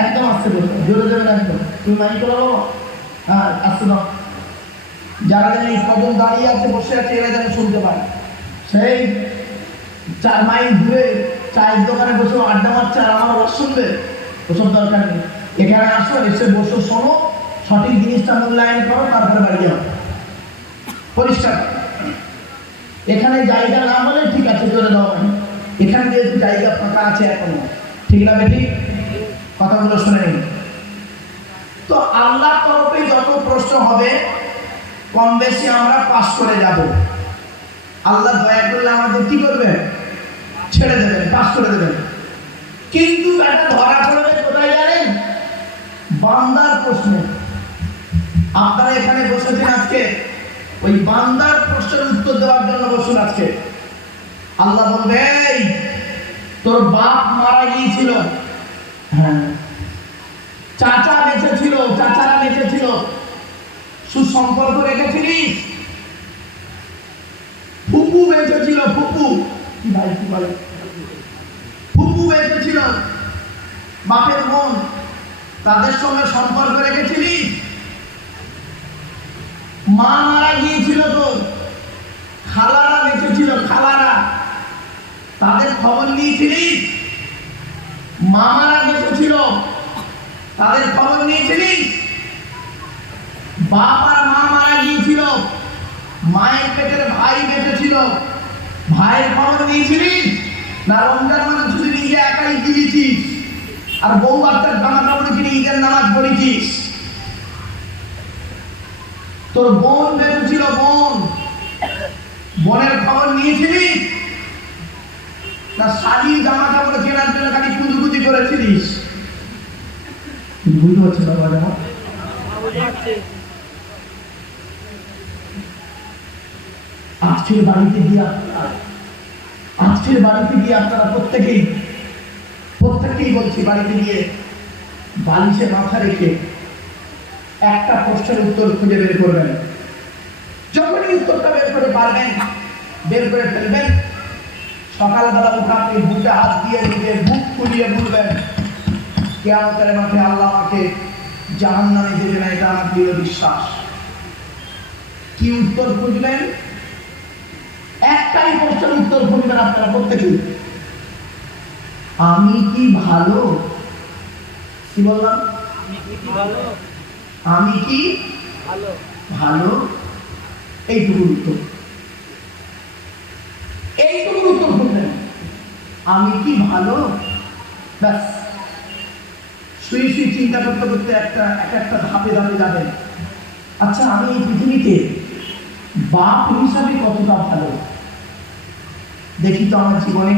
একদম আসছে, বলতো জোরে জোরে একদম, তুমি মানি করে বলো, হ্যাঁ আসছে না। যারা যেন এই কদম দাঁড়িয়ে আছে, বসে আছে, এরা যেন শুনতে পায়। সেই 4 মাইল দূরে চায়ের দোকানে বসে আড্ডা মারছে আর আমার আওয়াজ শুনবে, ওসব দরকার নেই। এখানে আসো, এসে বসো, শোনো, সঠিক জিনিসটা মূল্যায়ন করো, তারপরে বাড়ি যাও, পরিষ্কার। এখানে জায়গা না হলে ঠিক আছে, চলে যাও, এখানে যেহেতু জায়গা ফাঁকা আছে এখনো, ঠিক না বেটি? কথাগুলো শুনে নিন। তো আল্লাহ তরফে যত প্রশ্ন হবে কম বেশি আমরা পাস করে যাব। আল্লাহ দয়া করলে আমাদের কি করবেন? ছেড়ে দেবেন, পাস করে দেবেন। কিন্তু এটা ধরা পড়বে কোথায় জানেন? বান্দার প্রশ্নে। আপনারা এখানে বসেছেন আজকে ওই বান্দার প্রশ্নের উত্তর দেওয়ার জন্য বসুন আজকে। আল্লাহ বলবে, তোর বাপ মারা গিয়েছিল, হ্যাঁ, চাচা বেঁচে ছিল, চাচারা বেঁচে ছিল, সুসম্পর্ক রেখেছিলিস, ফুপু বেঁচে ছিল, ফুপু কি ভাই কি বলে, ফুপু বেঁচে ছিল, বাপের বোন, তাদের সঙ্গে সম্পর্ক রেখেছিলিস, মা মারা গিয়েছিল, তো খালারা বেঁচে ছিল, খালারা, তাদের খবর নিয়েছিলিস, মামারা বেঁচে ছিল, তাদের খবর নিয়েছিলি? বাপ আর মা মারা গিয়েছিল, মায়ের পেটের ভাই বেঁচে ছিল, ভাইয়ের খবর নিয়েছিলি? না রমজান মাসে শুধু নিজে একাই গিয়েছিস আর বউ বাচ্চার জামা কাপড় কিনে ঈদের নামাজ পড়েছিস? তোর বোন বেঁচে ছিল, বোনের খবর নিয়েছিলি? না শাড়ির জামা কাপড় কেনার জন্য খালি কুজুকুজি করেছিলিস? বুঝতে পারছো না বাবা? আজকের বাড়িতে গিয়ে আপনারা প্রত্যেকেই বলছি, বাড়িতে গিয়ে বালিশে মাথা রেখে একটা প্রশ্নের উত্তর খুঁজে বের করবেন। যখনই উত্তরটা বের করে পারবেন, বের করে ফেলবেন, সকালবেলা উঠে আপনি বুকে হাত দিয়ে নিজের বুক ফুলিয়ে বলবেন, কিয়ামতের মাঠে আল্লাহ আমাকে জাহান্নামে দেবে না, এটা আমার দৃঢ় বিশ্বাস। কি উত্তর খুঁজলেন? একটাই প্রশ্নের উত্তর খুঁজবেন আপনারা প্রত্যেকেই, আমি কি ভালো? কি বললাম? আমি কি ভালো? এইটুকু উত্তর খুঁজবেন, আমি কি ভালো? ব্যাস। শুয়ে চিন্তা করতে করতে একটা ধাপে যাবেন। আচ্ছা, আমি এই পৃথিবীতে বাপ হিসাবে কতটা ভালো? দেখি তো আমার জীবনে।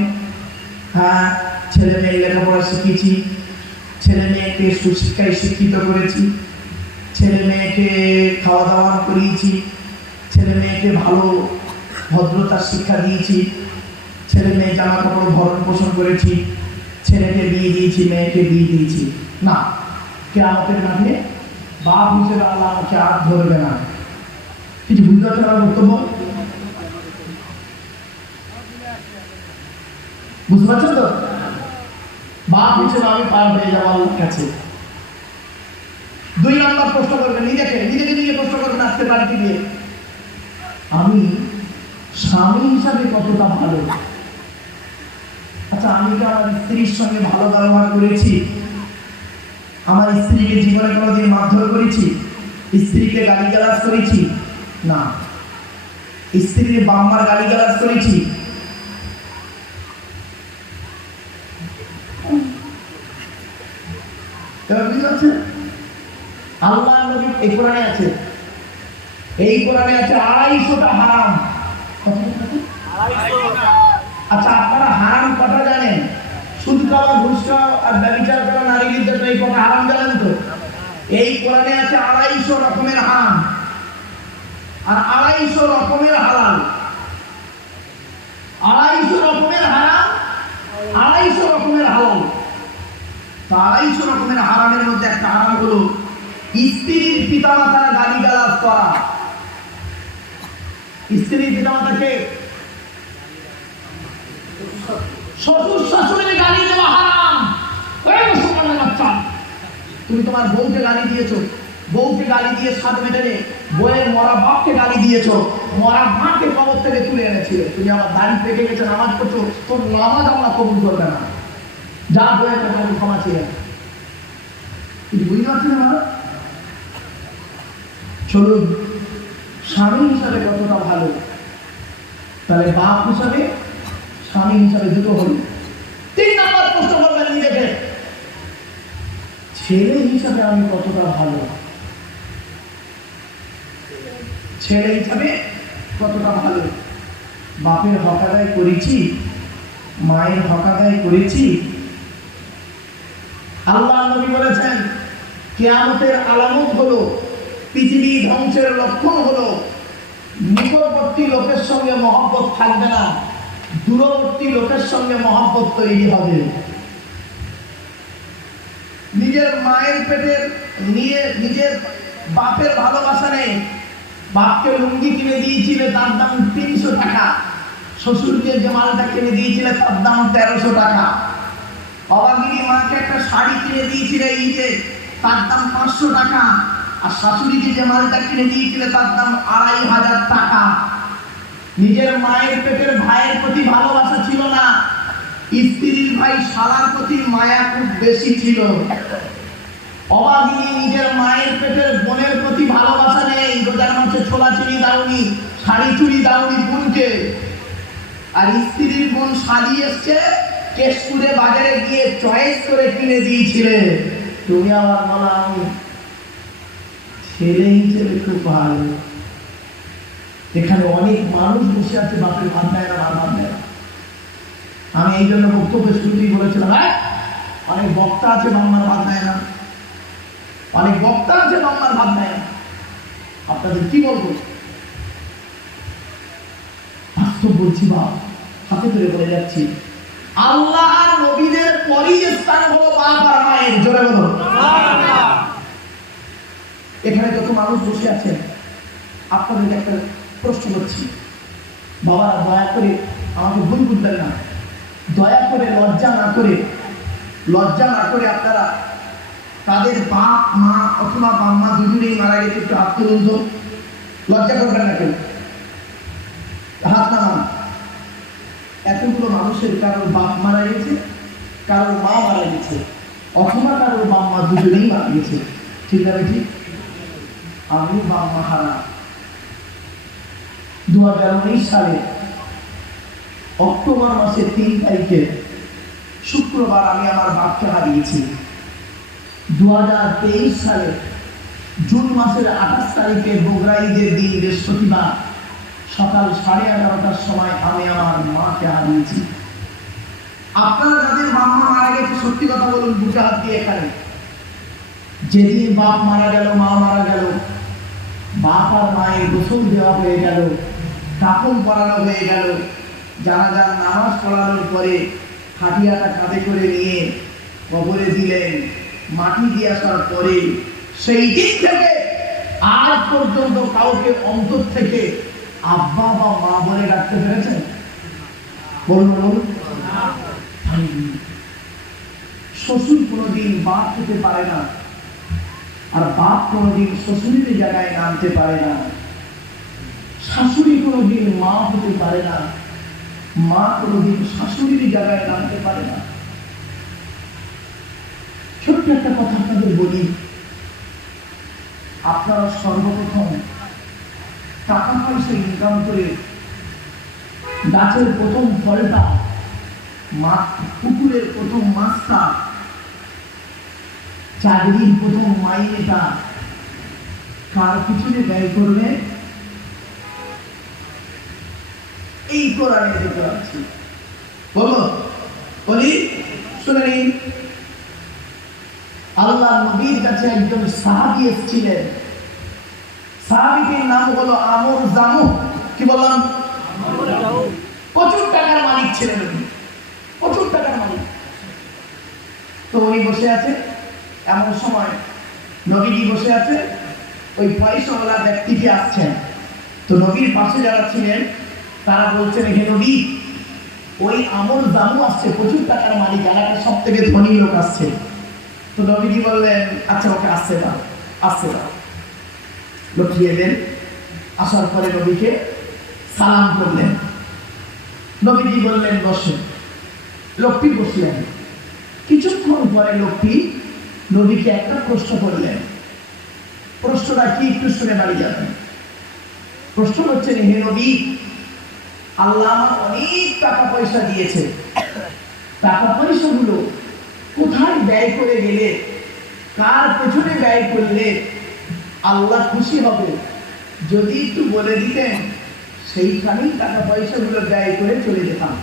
হ্যাঁ, ছেলে মেয়ে লেখাপড়া শিখিয়েছি, ছেলে মেয়েকে সুশিক্ষায় শিক্ষিত করেছি, ছেলে মেয়েকে খাওয়া দাওয়া করিয়েছি, ছেলে মেয়েকে ভালো ভদ্রতার শিক্ষা দিয়েছি, ছেলে মেয়ে জামা কাপড় ভরণ পোষণ করেছি, ছেলেকে বিয়ে দিয়েছি, মেয়েকে বিয়ে দিয়েছি। না, কিয়ামতের মাঠে বাপ হিসেবে আল্লাহ আমাকে আর ধরবে না। কিছু বুঝতে পারছেন আমার বক্তব্য? বুঝতে পারছেন তো? বাপ হিসেবে আমি পার হয়ে যাবো আল্লাহর কাছে। 2 নম্বর প্রশ্ন করবেন নিজেকে নিজে প্রশ্ন করবেন আজকে বাড়িতে গিয়ে, আমি স্বামী হিসাবে কতটা ভালো? আচ্ছা, আমি কি আমার স্ত্রীর সঙ্গে ভালো ব্যবহার করেছি? আমার স্ত্রীকে জীবনে কোনোদিন মারধর করেছি? স্ত্রীকে গালিগালাজ করেছি? না। স্ত্রীর বাম্মার গালিগালাজ করেছি? আল্লাহ নবী এই কোরআনে আছে 250টা হারাম। আচ্ছা, আপনারা হারাম কটা জানেন? সুদ খাওয়া, ঘুষ খাওয়া আর ব্যভিচার করা, নারী নির্যাতন, এই কটা হারাম জানেন তো? এই কোরআনে আছে 250 রকমের হারাম আর 250 রকমের হালাল। 250 রকমের হারাম, 250 রকমের হালাল। 250 রকমের হারামের মধ্যে একটা হারাম হলো স্ত্রীর পিতামাতার গালিগালাজ করা। স্ত্রীর পিতামাতাকে শ্বশুর শাশুড়ির গালি দেওয়া হারাম। তুমি তোমার বউকে গালি দিয়েছো, বউকে গালি দিয়ে সাথ মেটালে বউয়ের মরা বাপকে গালি দিয়েছো, মরা মাকে কবর থেকে তুলে এনেছিলে। তুমি আমার দাড়ি পেকে গেছে, নামাজ পড়ছো, তোর নামাজ আমরা কবুল করবে না, যা বউয়ের কাছে আমি ক্ষমা চেয়ে। তুমি বুঝতে পারছেন আমার? চলুন, স্বামী হিসাবে কতটা ভালো, তাহলে বাপ হিসাবে, স্বামী হিসাবে দুটো হল। 3 নম্বর প্রশ্ন করবেন নিজেকে, ছেলে হিসাবে আমি কতটা ভালো? ছেলে হিসাবে কতটা ভালো? বাপের হক আদায় করেছি, মায়ের হক আদায় করেছি। আল্লাহ নবী বলেছেন, কিয়ামতের আলামত হলো, পৃথিবী ধ্বংসের লক্ষণ হলো, নিকটবর্তী লোকের সঙ্গে মহব্বত থাকবে না, দূরবর্তী লোকের সঙ্গে মহব্বত তৈরি হবে। নিজের মায়ের পেটের নিয়ে নিজের বাপের ভালোবাসা নেই। বাপকে লুঙ্গি কিনে দিয়েছিলে, তার দাম 300 টাকা। শ্বশুরকে যে মালটা কিনে দিয়েছিলে, তার দাম 1300 টাকা। অবাগিনী মাকে একটা শাড়ি কিনে দিয়েছিলে ঈদে, তার দাম 500 টাকা। আর শাশুড়িকে যে মালটা কিনে দিয়েছিলে, তার দাম 2500 টাকা। নিজের মায়ের পেটের ভাইয়ের প্রতি ভালোবাসা ছিল না, স্ত্রীর ভাই শালার প্রতি মায়া খুব বেশি ছিল। অভাগিনী নিজের মায়ের পেটের বোনের প্রতি ভালোবাসা নেই, রোজার মাসে ছোলা চিনি দাওনি, শাড়ি চুড়ি দাওনি বোনকে, আর স্ত্রীর বোন সাজিয়ে এসছে, কেশপুরে বাজারে গিয়ে চয়েস করে কিনে দিয়েছিলে, তুমি আবার বলো আমি ছেলে হিসেবে খুব ভালো। এখানে অনেক মানুষ বসে আছে বাপের ভাত দেয় না, ভাত দেয় না। আমি এই জন্য বক্তব্য শুরুতেই বলেছিলাম, অনেক বক্তা আছে বাংলার ভাত দেয় না, অনেক বক্তা আছে বাংলার ভাত দেয় না। আপনাদের কি বলবো, বাস্তব বলছি, বাপ হাতে ধরে বলে যাচ্ছি, আল্লাহ আর নবীদের পরই স্থান হলো বাপ আর মায়ের। জোরে বলো। এখানে যত মানুষ বসে আছেন, আপনাদের একটা প্রশ্ন করছি, বাবা দয়া করে আমাকে ভুল বুঝবেন না, দয়া করে লজ্জা না করে আপনারা তাদের বাপ মা অথবা বাম্মা দুজনেই মারা গেছে একটু হাত তুলুন তো, লজ্জা করবেন না কেউ, হাত নামান। এতগুলো মানুষের কারোর বাপ মারা গেছে, কারোর মা মারা গেছে, অথবা কারোর বাম্মা দুজনেই মারা গেছে, ঠিক আছে? ঠিক, আমি বাম্মা হারা 2019 সালে অক্টোবর মাসের 3 তারিখে শুক্রবার আমি আমার বাপকে হারিয়েছি। 2023 সালে জুন মাসের 28 তারিখে বগুড়া ঈদের দিন বৃহস্পতিবার সকাল 11:30টার সময় আমি আমার মাকে হারিয়েছি। আপনারা যাদের বাপ মা মারা গেছে সত্যি কথা বলুন, বুকে হাত দিয়ে এখানে, যেদিন বাপ মারা গেল, মা মারা গেল, বাপ আর মায়ের গোসল দেওয়া হয়ে গেল, কাফন পরানো হয়ে গেল, জানাজার নামাজ পড়ানোর পরে হাতিয়াটা কাঁধে করে নিয়ে কবরে দিলেন, মাটি দিয়ে আসার পরে সেই দিন থেকে আজ পর্যন্ত কাউকে অন্তর থেকে আব্বা বা মা বলে ডাকতে পেরেছেন? বলুন। শ্বশুর কোনোদিন বাপ হতে পারে না, আর বাপ কোনোদিন শ্বশুরের জায়গায় নামতে পারে না, শাশুড়ি কোনোদিন মা হতে পারে না, মা কোনোদিন শাশুড়ির জায়গায় নামতে পারে না। ছোট্ট একটা কথা আপনাদের বলি, আপনারা সর্বপ্রথম টাকা পয়সা ইনকাম করে গাছের প্রথম ফলটা, পুকুরের প্রথম মাছটা, চাকরির প্রথম মাইনেটা কার পিছনে ব্যয় করবে? এই কোরআনে দেখতে পাচ্ছি। বলি শুনে নিন, আল্লাহ নবীর কাছে একজন সাহাবী এসেছিলেন, সাহাবীটির নাম হলো আমর জামু। কি বললাম? প্রচুর টাকার মালিক ছিলেন উনি, প্রচুর টাকার মালিক। তো উনি বসে আছে, এমন সময় নবীজি বসে আছে, ওই পয়সাওয়ালা ব্যক্তিটি আসছেন। তো নবীর পাশে যারা ছিলেন তারা বলছেন, হে নবী, ওই আমর জামু আসছে, প্রচুর টাকার মালিক, এলাকার সব থেকে ধনী লোক আসছে। তো নবীজি বললেন, আচ্ছা ওকে আসতে দাও। লক্ষ্মী এলেন, আসার পরে নবীকে সালাম করলেন। নবীজি বললেন বসেন। লোকটি বসলেন। কিছুক্ষণ পরে লোকটি নবীকে একটা প্রশ্ন করলেন। প্রশ্নটা কি একটু শুনে বাড়ি যাবেন। প্রশ্ন হচ্ছে, হে নবী, আল্লাহ আমার অনেক টাকা পয়সা দিয়েছে, টাকা পয়সাগুলো কোথায় ব্যয় করে গেলে, কার পেছনে ব্যয় করলে আল্লাহ খুশি হবে, যদি একটু বলে দিতেন সেইখানেই টাকা পয়সাগুলো ব্যয় করে চলে যেতাম।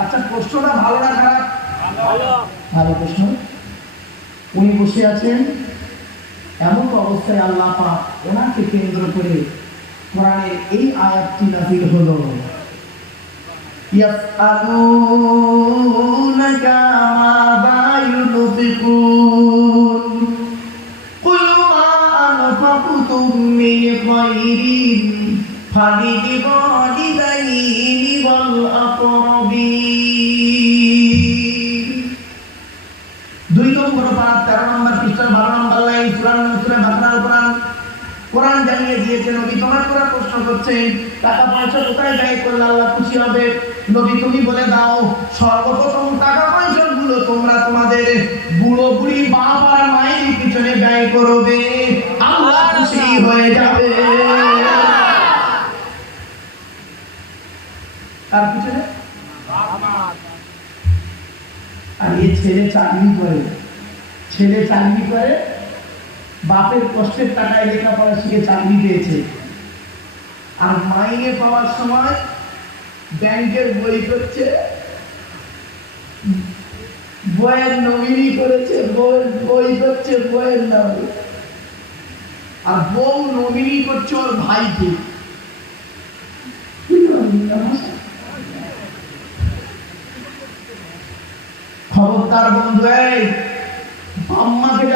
আচ্ছা, প্রশ্নটা ভালো না খারাপ? ভালো প্রশ্ন। উনি বসে আছেন, এমন অবস্থায় আল্লাহ পাক ওনাকে কেন্দ্র করে কোরআনের এই আয়াতটি নাযিল হলো, ইয়াসআলুনাকা মাযা ইউনফিকুন কুল মা আনফাকতুম মিন খায়রিন ফালিওয়ালিদাইনি ওয়াল আকরাবিন। 2 নম্বর পারা 13 নম্বর পৃষ্ঠা 12 নম্বর লাইন, সূরা বাকারার কোরআন। কোরআন জানিয়ে দিয়েছে। নবী তোমার কোরআন প্রশ্ন করছেন টাকা পয়সা কোথায় ব্যয় করলে আল্লাহ খুশি হবে? নবী তুমি বলে দাও সর্বপ্রথম টাকা পয়সা গুলো তোমরা তোমাদের বুড়ো বুড়ি বাপ আর মায়ের পিছনে ব্যয় করবে, আল্লাহ খুশি হয়ে যাবে। তার পিছনে আর এই ছেলে চাকরি করে বাপের কষ্টের টাকায় লেখাপড়া শিখে চাকরি পেয়েছে, আর মাইনে পাওয়ার সময় ব্যাংকের বই করছে, বইয়ের নমিনি করেছে, বই করছে বইয়ের নামে, আর বউ নমিনি করছে ওর ভাইকে। খবরদার বন্ধু, এই আম্মাকে